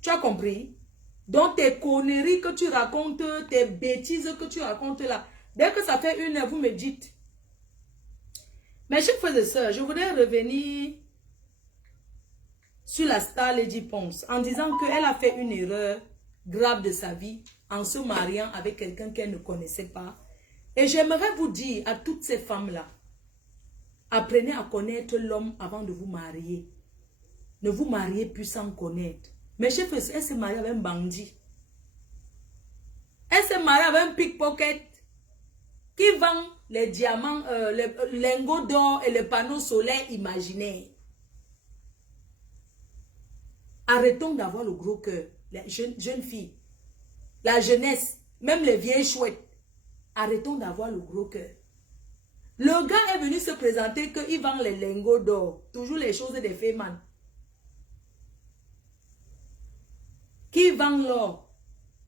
Tu as compris? Donc, tes conneries que tu racontes, tes bêtises que tu racontes là, dès que ça fait 1 heure, vous me dites. Mes chers frères et sœurs, je voudrais revenir sur la star Lady Ponce en disant qu'elle a fait une erreur grave de sa vie en se mariant avec quelqu'un qu'elle ne connaissait pas. Et j'aimerais vous dire à toutes ces femmes-là, apprenez à connaître l'homme avant de vous marier. Ne vous mariez plus sans connaître. Mes chers frères, elle s'est mariée avec un bandit. Elle s'est mariée avec un pickpocket qui vend les diamants, les lingots d'or et les panneaux solaires imaginaires. Arrêtons d'avoir le gros cœur. Les jeunes filles, la jeunesse, même les vieilles chouettes. Arrêtons d'avoir le gros cœur. Le gars est venu se présenter qu'il vend les lingots d'or. Toujours les choses des fémans. Qui vend l'or.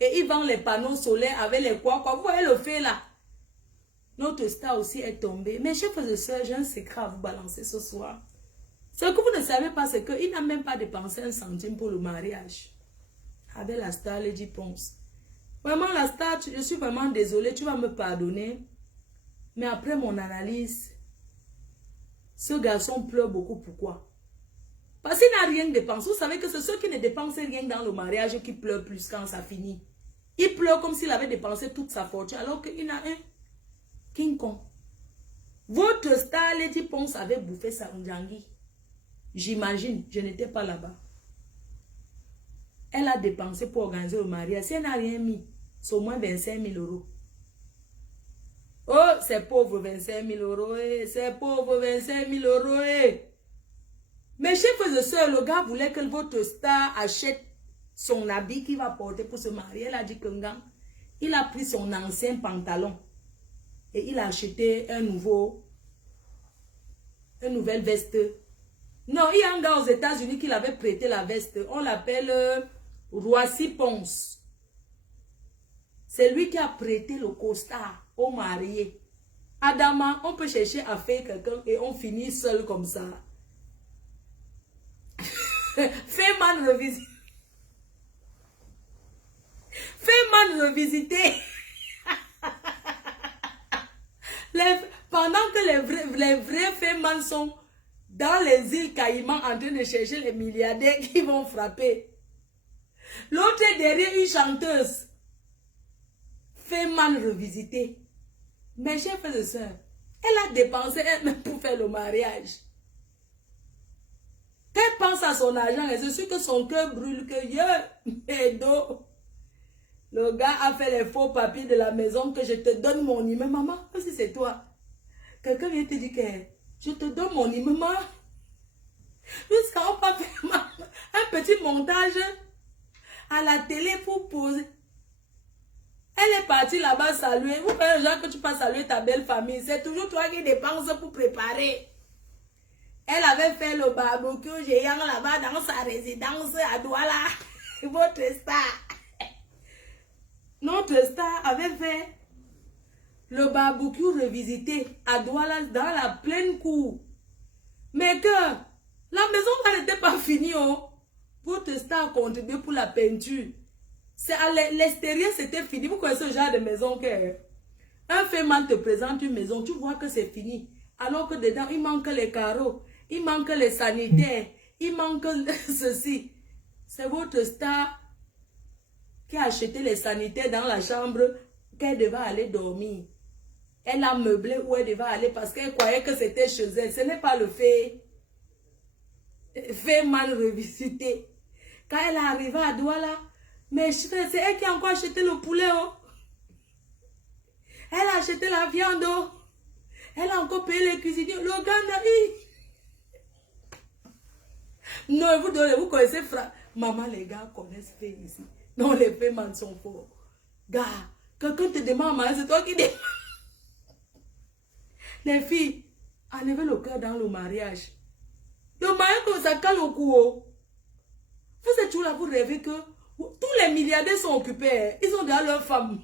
Et il vend les panneaux solaires avec les quoi. Vous voyez le fait là. Notre star aussi est tombé. Mes chers frères et sœurs, j'ai un secret à vous balancer ce soir. Ce que vous ne savez pas, c'est qu'il n'a même pas dépensé 1 centime pour le mariage. Avec la star Lady Ponce. Vraiment, la star, je suis vraiment désolée, tu vas me pardonner. Mais après mon analyse, ce garçon pleure beaucoup. Pourquoi? Parce qu'il n'a rien dépensé. Vous savez que c'est ceux qui ne dépensent rien dans le mariage qui pleurent plus quand ça finit. Il pleure comme s'il avait dépensé toute sa fortune alors qu'il a un King Kong. Votre star Lady Ponce avait bouffé sa njangui. J'imagine, je n'étais pas là-bas. Elle a dépensé pour organiser le mariage. Si elle n'a rien mis, c'est au moins 25 000 euros. Oh, c'est pauvre 25 000 euros. C'est pauvre 25 000 euros. Mes chers frères et sœurs, le gars voulait que votre star achète son habit qu'il va porter pour se marier. Elle a dit que il a pris son ancien pantalon et il a acheté une nouvelle veste. Non, il y a un gars aux États-Unis qui l'avait prêté la veste. On l'appelle Roissy Ponce. C'est lui qui a prêté le costard au marié. Adama, on peut chercher à faire quelqu'un et on finit seul comme ça. Fais-moi revisiter. Fais-moi revisiter. Pendant que les vrais Fais-moi sont dans les îles Caïmans en train de chercher les milliardaires qui vont frapper. L'autre est derrière une chanteuse. Fais-moi revisiter. Mes chers frères et sœurs, Elle a dépensé elle-même pour faire le mariage. Quand elle pense à son argent, elle se sûre que son cœur brûle, que le gars a fait les faux papiers de la maison, que je te donne mon immeuble. Maman, si c'est toi, quelqu'un vient te dire que je te donne mon immeuble. Jusqu'à on va faire un petit montage à la télé pour poser. Elle est partie là-bas saluer. Vous voyez, genre que tu passes saluer ta belle famille. C'est toujours toi qui dépenses pour préparer. Elle avait fait le barbecue géant là-bas dans sa résidence à Douala. Votre star. Notre star avait fait le barbecue revisité à Douala dans la pleine cour. Mais que la maison n'était pas finie. Oh. Votre star a contribué pour la peinture. C'est à l'extérieur, c'était fini. Vous connaissez ce genre de maison que un féman te présente une maison, tu vois que c'est fini. Alors que dedans, il manque les carreaux, il manque les sanitaires, il manque ceci. C'est votre star qui a acheté les sanitaires dans la chambre qu'elle devait aller dormir. Elle a meublé où elle devait aller parce qu'elle croyait que c'était chez elle. Ce n'est pas le fait mal revisité. Quand elle est arrivée à Douala, mais c'est elle qui a encore acheté le poulet. Oh. Elle a acheté la viande. Oh. Elle a encore payé les cuisiniers. Le gars, non, vous connaissez frère. Maman, les gars connaissent fait ici. Non, les paiements sont forts. Gars, quelqu'un te demande, c'est toi qui dis. Les filles, enlevez le cœur dans le mariage. Le mariage, ça cale au cou. Oh. Vous êtes toujours là, vous rêvez que tous les milliardaires sont occupés. Ils ont déjà leur femme.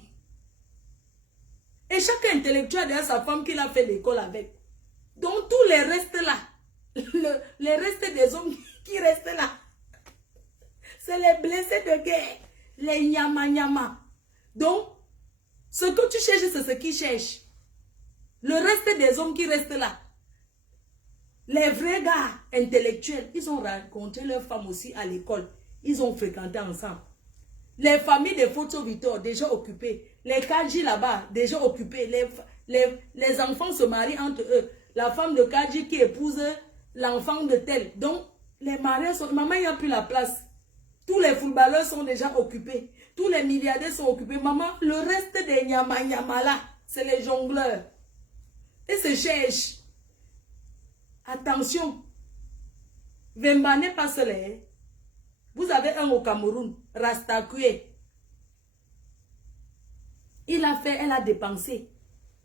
Et chaque intellectuel a déjà sa femme qu'il a fait l'école avec. Donc tous les restes là, les restes des hommes qui restent là, c'est les blessés de guerre, les nyama. Donc, ce que tu cherches, c'est ce qu'ils cherchent. Le reste des hommes qui restent là, les vrais gars intellectuels, ils ont rencontré leur femme aussi à l'école. Ils ont fréquenté ensemble. Les familles de Photo Victor, déjà occupées. Les Kadji là-bas, déjà occupés. Les enfants se marient entre eux. La femme de Kadji qui épouse l'enfant de tel. Donc, les mariés sont... Maman, il n'y a plus la place. Tous les footballeurs sont déjà occupés. Tous les milliardaires sont occupés. Maman, le reste des nyama là, c'est les jongleurs. Ils se cherchent. Attention. Vembane passe les... Vous avez un au Cameroun, Rastakoué. Il a fait, elle a dépensé.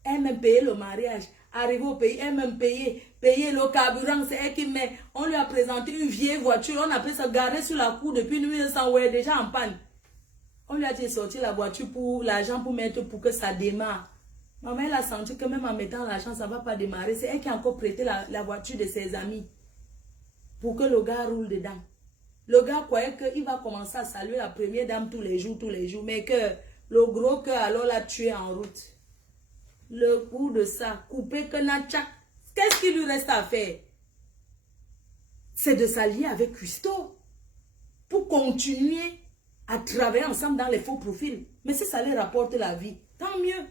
Elle-même payé le mariage. Arrivé au pays, elle-même payé le carburant, c'est elle qui met. On lui a présenté une vieille voiture, on a pris ça garée sur la cour depuis 1900, ouais, déjà en panne. On lui a dit sortir la voiture pour l'argent pour mettre pour que ça démarre. Maman, elle a senti que même en mettant l'argent, ça ne va pas démarrer. C'est elle qui a encore prêté la voiture de ses amis pour que le gars roule dedans. Le gars croyait qu'il va commencer à saluer la première dame tous les jours, mais que le gros cœur alors l'a tué en route. Le coup de ça, couper que Natchak, qu'est-ce qu'il lui reste à faire? C'est de s'allier avec Christo pour continuer à travailler ensemble dans les faux profils. Mais si ça les rapporte la vie, tant mieux.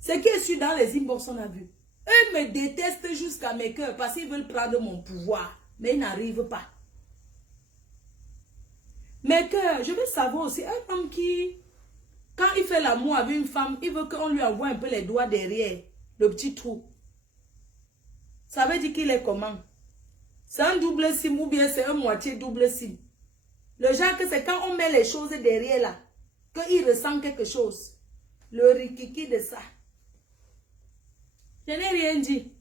Ce qui est sûr dans les inbox, on a vu. Eux me détestent jusqu'à mes cœurs parce qu'ils veulent prendre mon pouvoir, mais ils n'arrivent pas. Mais que je veux savoir aussi, un homme qui, quand il fait l'amour avec une femme, il veut qu'on lui envoie un peu les doigts derrière, le petit trou. Ça veut dire qu'il est comment? C'est un double sim ou bien c'est un moitié double sim. Le genre que c'est quand on met les choses derrière là, qu'il ressent quelque chose. Le rikiki de ça. Je n'ai rien dit.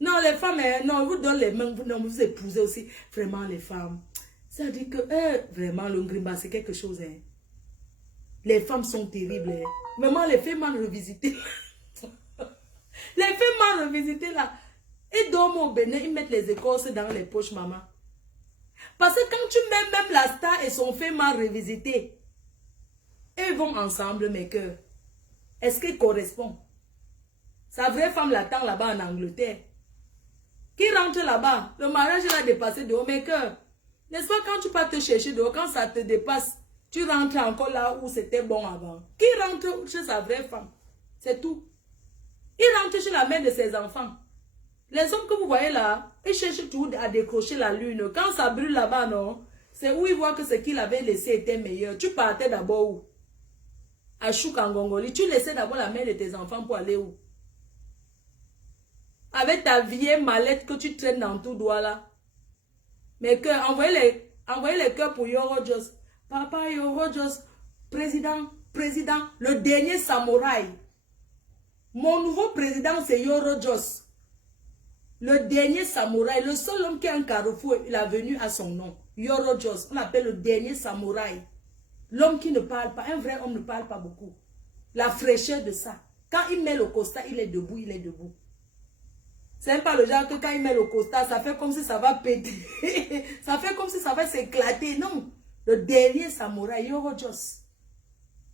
Non, les femmes, non, vous donnez les mains, vous épousez aussi vraiment les femmes. Ça dit que, vraiment, le Ngrimba, c'est quelque chose. Hein. Les femmes sont terribles. Hein. Vraiment, les femmes mal revisitées. Les femmes mal revisitées, là. Ils dorment au Bénin, ils mettent les écorces dans les poches, maman. Parce que quand tu mets même la star et son fait mal revisité, ils vont ensemble, mes cœurs. Est-ce qu'ils correspondent? Sa vraie femme l'attend là-bas en Angleterre. Qui rentre là-bas? Le mariage, il a dépassé de haut, mes cœurs. N'est-ce pas quand tu vas te chercher dehors, quand ça te dépasse, tu rentres encore là où c'était bon avant. Qui rentre chez sa vraie femme? C'est tout. Il rentre chez la mère de ses enfants. Les hommes que vous voyez là, ils cherchent tout à décrocher la lune. Quand ça brûle là-bas, non, c'est où ils voient que ce qu'il avait laissé était meilleur. Tu partais d'abord où? À Chouk en Gongoli. Tu laissais d'abord la mère de tes enfants pour aller où? Avec ta vieille mallette que tu traînes dans tout doigt là. Mais que, envoyez les cœurs pour Yoro Jos. Papa Yoro Jos, président, le dernier samouraï. Mon nouveau président, c'est Yoro Jos. Le dernier samouraï, le seul homme qui a un carrefour, il a venu à son nom. Yoro Jos, on l'appelle le dernier samouraï. L'homme qui ne parle pas, un vrai homme ne parle pas beaucoup. La fraîcheur de ça. Quand il met le costard, il est debout, il est debout. C'est même pas le genre que quand il met le costard, ça fait comme si ça va péter. Ça fait comme si ça va s'éclater. Non. Le dernier samouraï, Yoro Jos.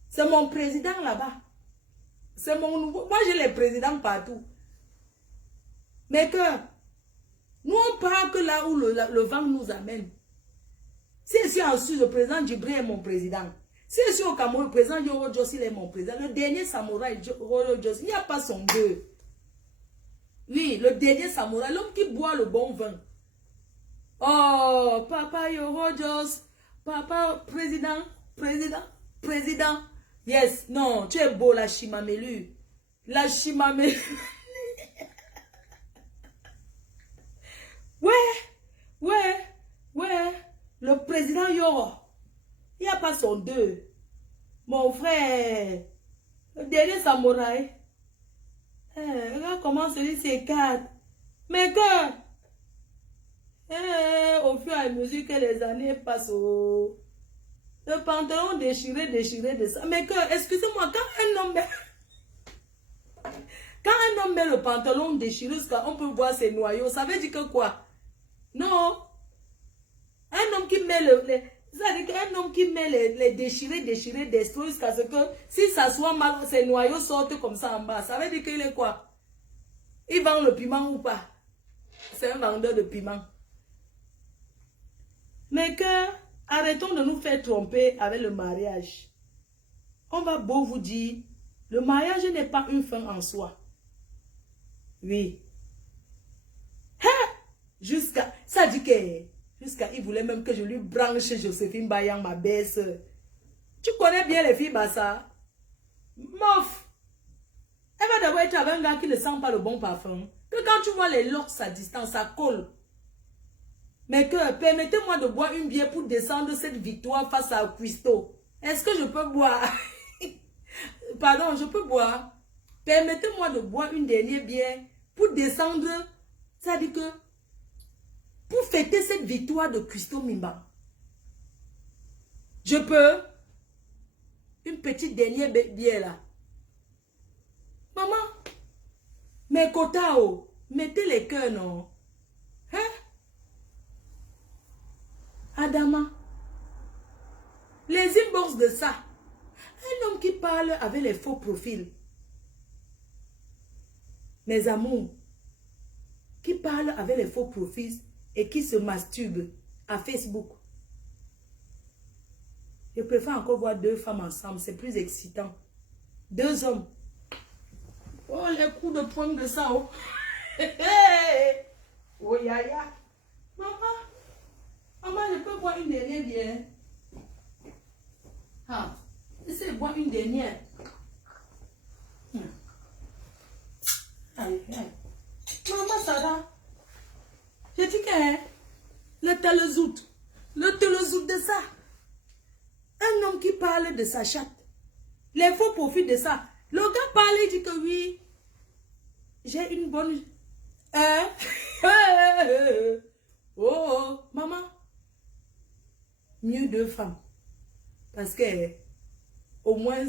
C'est mon président là-bas. C'est mon nouveau. Moi, j'ai les présidents partout. Mais que nous, on parle que là où le vent nous amène. Si je suis en Suisse, le président Djibril est mon président. Si je suis au Cameroun, le président Yoro Jos, il est mon président. Le dernier samouraï, Yoro Jos, il n'y a pas son deux. Oui, le dernier samouraï, l'homme qui boit le bon vin. Oh, papa Yoro Jos, papa président. Yes, non, tu es beau, la chimamelu. La chimamelu. Ouais. Le président Yoro. Il n'y a pas son deux. Mon frère. Le dernier samouraï. Regarde comment celui s'écarte. Mais que. Au fur et à mesure que les années passent. Le pantalon déchiré de ça. Mais que, excusez-moi, quand un homme met le pantalon déchiré, on peut voir ses noyaux. Ça veut dire que quoi? Non. Un homme qui met ça veut dire qu'un homme qui met les déchirés d'extro jusqu'à ce que si ça soit mal, ses noyaux sortent comme ça en bas. Ça veut dire qu'il est quoi? Il vend le piment ou pas? C'est un vendeur de piment. Mais que, arrêtons de nous faire tromper avec le mariage. On va beau vous dire, le mariage n'est pas une fin en soi. Oui. Ça dit que, il voulait même que je lui branche Joséphine Bayan, ma belle-sœur. Tu connais bien les filles Bassa? Mof. Elle va d'abord être avec un gars qui ne sent pas le bon parfum. Que quand tu vois les locks à distance, ça colle. Mais que, permettez-moi de boire une bière pour descendre cette victoire face à Christo. Est-ce que je peux boire? Pardon, je peux boire. Permettez-moi de boire une dernière bière pour descendre. Ça dit que, pour fêter cette victoire de Christo Mimba. Je peux? Une petite dernière bière là. Maman, mes quotas, mettez les cœurs, non? Hein? Adama, les inbox de ça. Un homme qui parle avec les faux profils. Mes amours, qui parle avec les faux profils et qui se masturbe à Facebook. Je préfère encore voir deux femmes ensemble, c'est plus excitant. Deux hommes. Oh, les coups de poing de ça. Oh, oh yaya. Maman, je peux boire une dernière bière. Ah, c'est boire une dernière. Aïe. Maman, ça va. Je dis que le télézout de ça. Un homme qui parle de sa chatte. Les faux profits de ça. Le gars parle, il dit que oui, j'ai une bonne... Oh, maman. Mieux deux femmes. Parce que, au moins...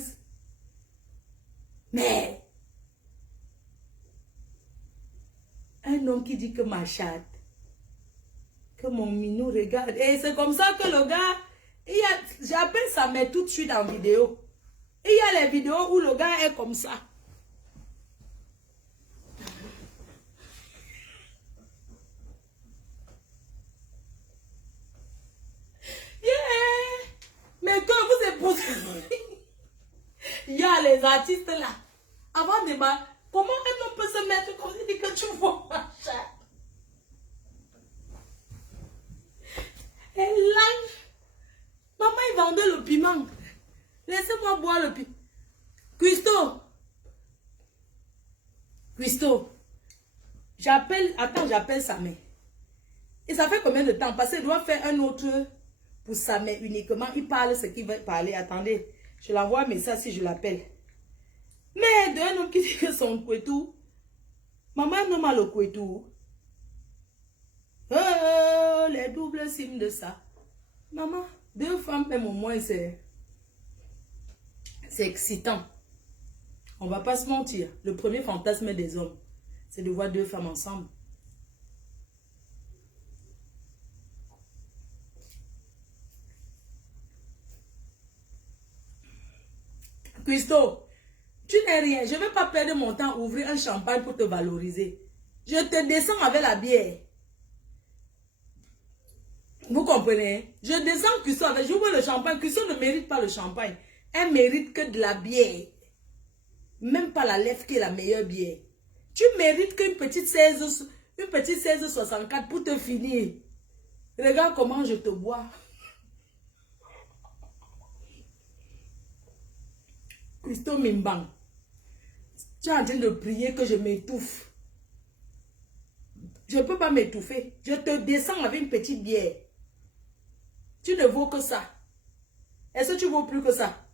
Mais... Un homme qui dit que ma chatte, que mon minou regarde. Et c'est comme ça que le gars... J'appelle ça, mais tout de suite en vidéo. Il y a les vidéos où le gars est comme ça. Yeah. Mais quand vous êtes posé, il y a les artistes là. Avant de Comment un homme peut se mettre comme ça et dire que tu vois ma chair? Et là, maman, il vendait le piment. Laissez-moi boire le piment. Christo, j'appelle sa mère. Et ça fait combien de temps? Parce qu'il doit faire un autre pour sa mère uniquement. Il parle ce qu'il veut parler. Attendez, je l'envoie un message si je l'appelle. Mais d'un homme qui dit que son couetou, maman non mal au couetou. Oh, les doubles cimes de ça. Maman, 2 femmes, même au moins, c'est excitant. On va pas se mentir. Le premier fantasme des hommes, c'est de voir 2 femmes ensemble. Christo, tu n'es rien. Je ne vais pas perdre mon temps à ouvrir un champagne pour te valoriser. Je te descends avec la bière. Vous comprenez? Je descends Christo avec... J'ouvre le champagne. Christo ne mérite pas le champagne. Elle mérite que de la bière. Même pas la lèvre qui est la meilleure bière. Tu mérites qu'une petite 16,64 pour te finir. Regarde comment je te bois. Christo Mimbang. Tu es en train de prier que je m'étouffe. Je ne peux pas m'étouffer. Je te descends avec une petite bière. Tu ne vaux que ça. Est-ce que tu vaux plus que ça?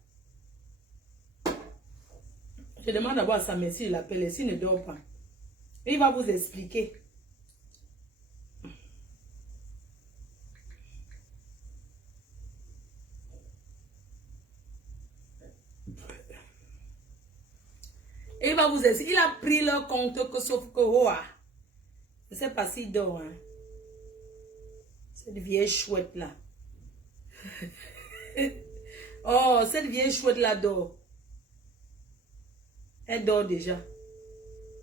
Je demande d'abord à sa mère s'il l'appelle et s'il ne dort pas. Et il va vous expliquer. Et il va vous expliquer. Il a pris leur compte que sauf que Hoa. Je ne sais pas s'il dort. Hein. Cette vieille chouette là. Oh, cette vieille chouette là dort. Elle dort déjà.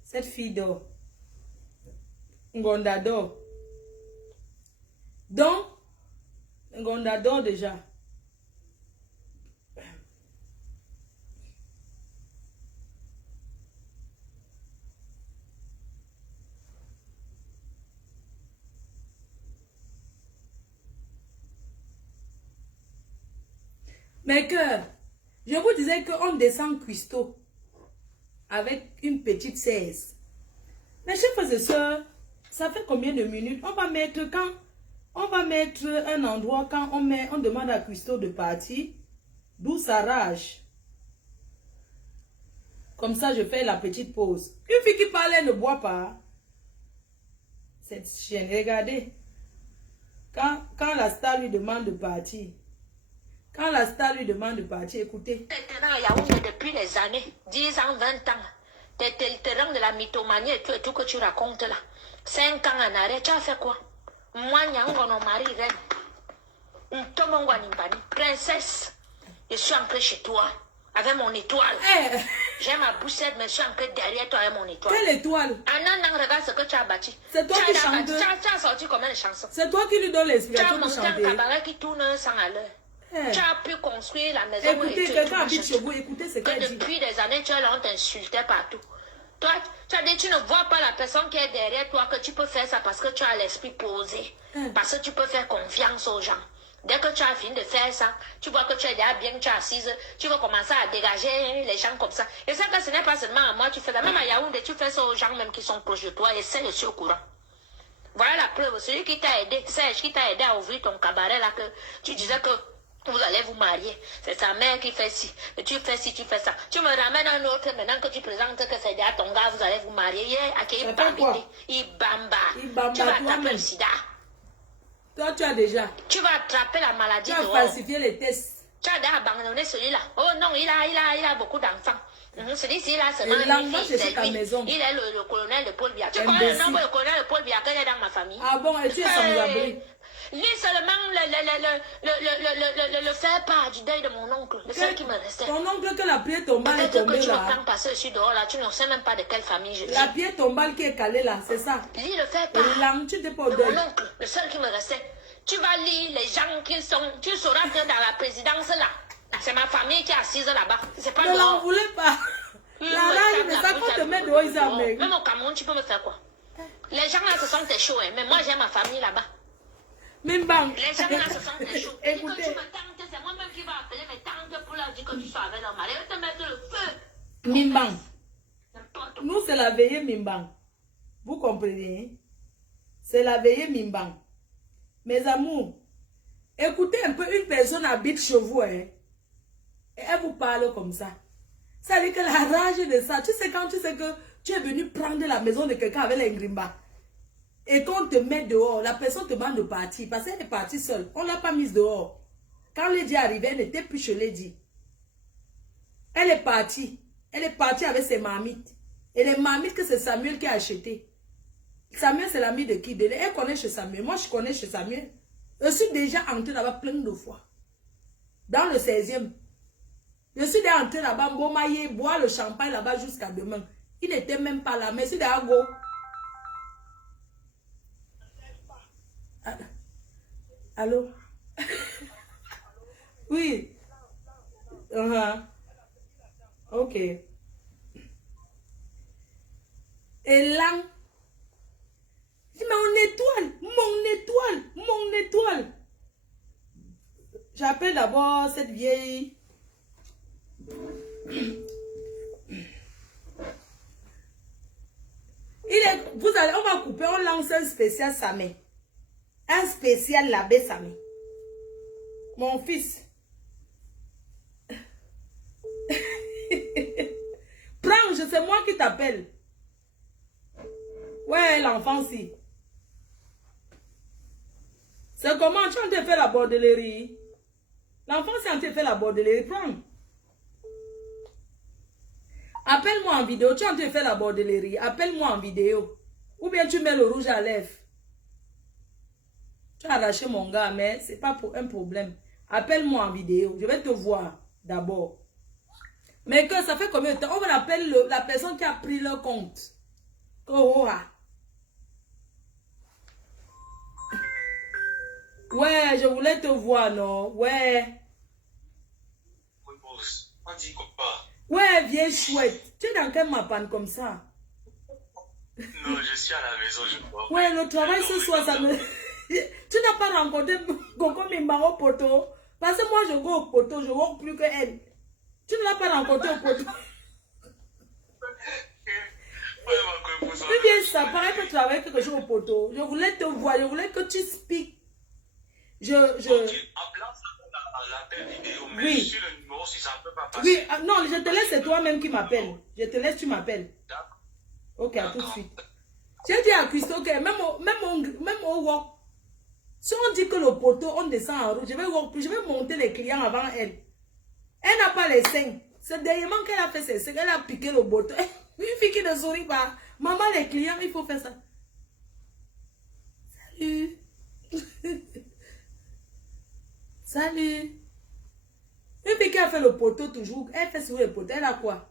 Cette fille dort. Ngonda dort. Donc, Ngonda dort déjà. Mais que, je vous disais qu'on descend Christo avec une petite 16. Mes chers frères et sœurs, ça fait combien de minutes? On va mettre un endroit quand on demande à Christo de partir, d'où sa rage. Comme ça, je fais la petite pause. Une fille qui parle, elle ne boit pas. Cette chienne, regardez. Quand la star lui demande de partir. Quand la star lui demande de partir, écoutez. Maintenant, Yaoundé, depuis les années, 10 ans, 20 ans, t'es le terrain de la mythomanie et tout que tu racontes là. 5 ans en arrêt, tu as fait quoi? Moi, Nyango, non, mari, reine. Tomongo, Nimbani, princesse. Je suis entrée chez toi avec mon étoile. Hey. J'ai ma boussette, mais je suis entrée derrière toi avec mon étoile. Quelle étoile? En regarde ce que tu as bâti. C'est toi qui chantes. Tu as sorti combien de chansons? C'est toi qui lui donne l'inspiration de chanter. Tu as monté un cabaret qui tourne 100 à l'heure. Tu as pu construire la maison. Écoutez, quelqu'un habite chez vous, écoutez ce qu'elle dit. Depuis des années, tu es là, on t'insultait partout. Toi, tu as dit, tu ne vois pas la personne qui est derrière toi, que tu peux faire ça parce que tu as l'esprit posé. Parce que tu peux faire confiance aux gens. Dès que tu as fini de faire ça, tu vois que tu es déjà bien, tu es assise, tu vas commencer à dégager les gens comme ça. Et ça, ce n'est pas seulement à moi, tu fais ça. Même à Yaoundé, tu fais ça aux gens même qui sont proches de toi et c'est aussi au courant. Voilà la preuve. Celui qui t'a aidé, Serge, qui t'a aidé à ouvrir ton cabaret là, que tu disais que vous allez vous marier. C'est sa mère qui fait ci. Et tu fais ci, tu fais ça. Tu me ramènes un autre maintenant que tu présentes que c'est déjà ton gars, vous allez vous marier. Hier, à qui il bamba. Tu vas attraper le sida. Toi, tu as déjà. Tu vas attraper la maladie. Tu as falsifié les tests. Tu as déjà abandonné celui-là. Oh non, il a beaucoup d'enfants. Celui-ci, là, seulement une fille, c'est lui. Il est le colonel de Paul Biya. Tu connais le nom du colonel de Paul Biya qui est dans ma famille? Ah bon, et tu es sans abri. Lui seulement le faire part du deuil de mon oncle, le seul qui me restait. Ton oncle, que la pierre tombale est tombée là. Peut-être que tu me prends passer dessus dehors là, tu ne sais même pas de quelle famille je viens. La pierre tombale qui est calée là, c'est ça. Lui le fait part tu n'es pas au de deuil. mon oncle, le seul qui me restait. Tu vas lire les gens qui sont, tu sauras que dans la présidence là, c'est ma famille qui est assise là-bas. C'est pas ne l'en voulez pas. La rage, mais ça quand te met dehors Même au Cameroun, tu peux me faire quoi? Les gens là, ce sont tes chauds, hein, mais moi, j'ai ma famille là-bas. Mimbang. Les gens là, ce sont tes chauds. Écoutez. Tu me tentes, c'est moi-même qui vais appeler mes tantes pour leur dire que tu sois avec leur mari. Je vais te mettre le feu. Mimbang. Nous, c'est la veillée Mimbang. Vous comprenez? C'est la veillée Mimbang. Mes amours, écoutez un peu, une personne habite chez vous, hein, et elle vous parle comme ça. Ça veut dire que la rage de ça, tu sais quand tu sais que tu es venu prendre la maison de quelqu'un avec les grimba, et qu'on te met dehors, la personne te demande de partir, parce qu'elle est partie seule, on ne l'a pas mise dehors. Quand Lady est arrivée, elle n'était plus chez Lady. Elle est partie avec ses marmites. Et les marmites que c'est Samuel qui a acheté. Samuel, c'est l'ami de qui? Elle connaît chez Samuel. Moi, je connais chez Samuel. Je suis déjà entrée là-bas plein de fois. Dans le 16e. Je suis déjà entrée là-bas, Mbomaye, boire le champagne là-bas jusqu'à demain. Il n'était même pas là. Mais c'est déjà go. Allô? Oui. Ok. Et là, mon étoile. J'appelle d'abord cette vieille. On va couper, on lance un spécial Samé. Un spécial l'abbé Samé. Mon fils. Prends, c'est moi qui t'appelle. Ouais, l'enfant si. C'est comment tu as en train de faire la bordellerie? L'enfant c'est en train de faire la bordellerie. Prends. Appelle-moi en vidéo. Tu es en train de faire la bordellerie. Appelle-moi en vidéo. Ou bien tu mets le rouge à lèvres. Tu as arraché mon gars, mais c'est pas pour un problème. Appelle-moi en vidéo. Je vais te voir d'abord. Mais que ça fait combien de temps? On va appeler la personne qui a pris le compte. Oh, ouais, je voulais te voir, non? Ouais. On dit quoi? Ouais, viens chouette. Tu es dans quelle mapan comme ça? Non, je suis à la maison, je crois. Ouais, le travail ce soir, ça me... Tu n'as pas rencontré Coco Mimba au poteau? Parce que moi, je vais au poteau, je ne vois plus que elle. Tu ne l'as pas rencontré au poteau? Eh bien, ça paraît que tu travailles quelque chose au poteau. Je voulais te voir, je voulais que tu speaks. Ok, l'appel vidéo, mais Oui. sur le numéro, si ça ne peut pas passer. Oui, non, je te laisse, c'est toi-même qui m'appelle. Je te laisse, tu m'appelles. D'accord. Ok, à tout de suite. J'ai dit à Christo que même au walk, si on dit que le poteau, on descend en route, je vais monter les clients avant elle. Elle n'a pas les seins. C'est dernièrement qu'elle a fait ses seins, elle a piqué le poteau. Une fille qui ne sourit pas. Maman, les clients, il faut faire ça. Salut. Salut. Une fille qui a fait le poteau toujours, elle fait sur le poteau, elle a quoi?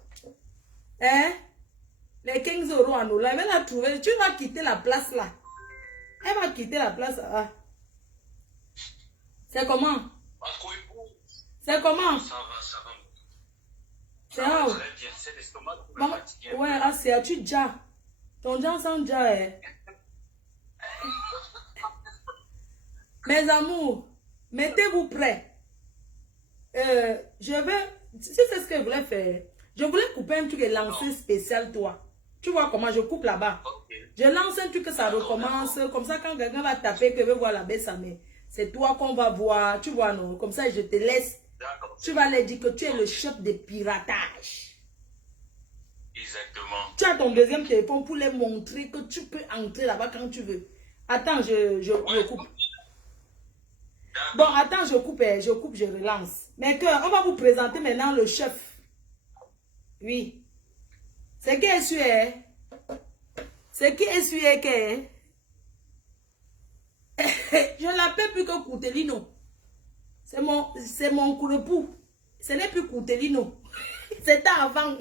Hein? Les 15 € en eau, là, elle va trouver. Tu vas quitter la place là. Elle va quitter la place là. C'est comment? C'est comment? Ça va. C'est où? Très bien, c'est l'estomac qui me Maman, fatigue. ouais, ah, c'est tu déjà. Ton déjà sent déjà, hein. Mes amours, mettez-vous prêts. Je vais, si c'est ce que je voulais faire, je voulais couper un truc et lancer spécial toi. Tu vois comment je coupe là-bas. Okay. Je lance un truc que ça recommence. Comme ça, quand quelqu'un va taper, que veut voir la baisse, c'est toi qu'on va voir. Tu vois, non? Comme ça, je te laisse. Tu vas leur dire que tu es le chef de piratage. Exactement. Tu as ton deuxième téléphone pour leur montrer que tu peux entrer là-bas quand tu veux. Attends, je coupe. Bon, attends, je coupe, je relance. Mais on va vous présenter maintenant le chef. Oui. C'est qui est-ce que c'est qui est-ce que je l'appelle plus que Coutelino. C'est mon courepou. Ce n'est plus Coutelino. C'était avant.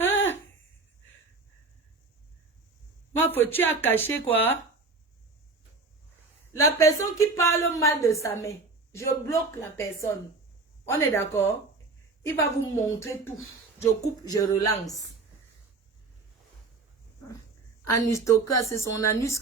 Ah. Ma foi, tu as caché quoi? La personne qui parle mal de sa mère, je bloque la personne. On est d'accord? Il va vous montrer tout. Je coupe, je relance. Anus Toka, c'est son anus.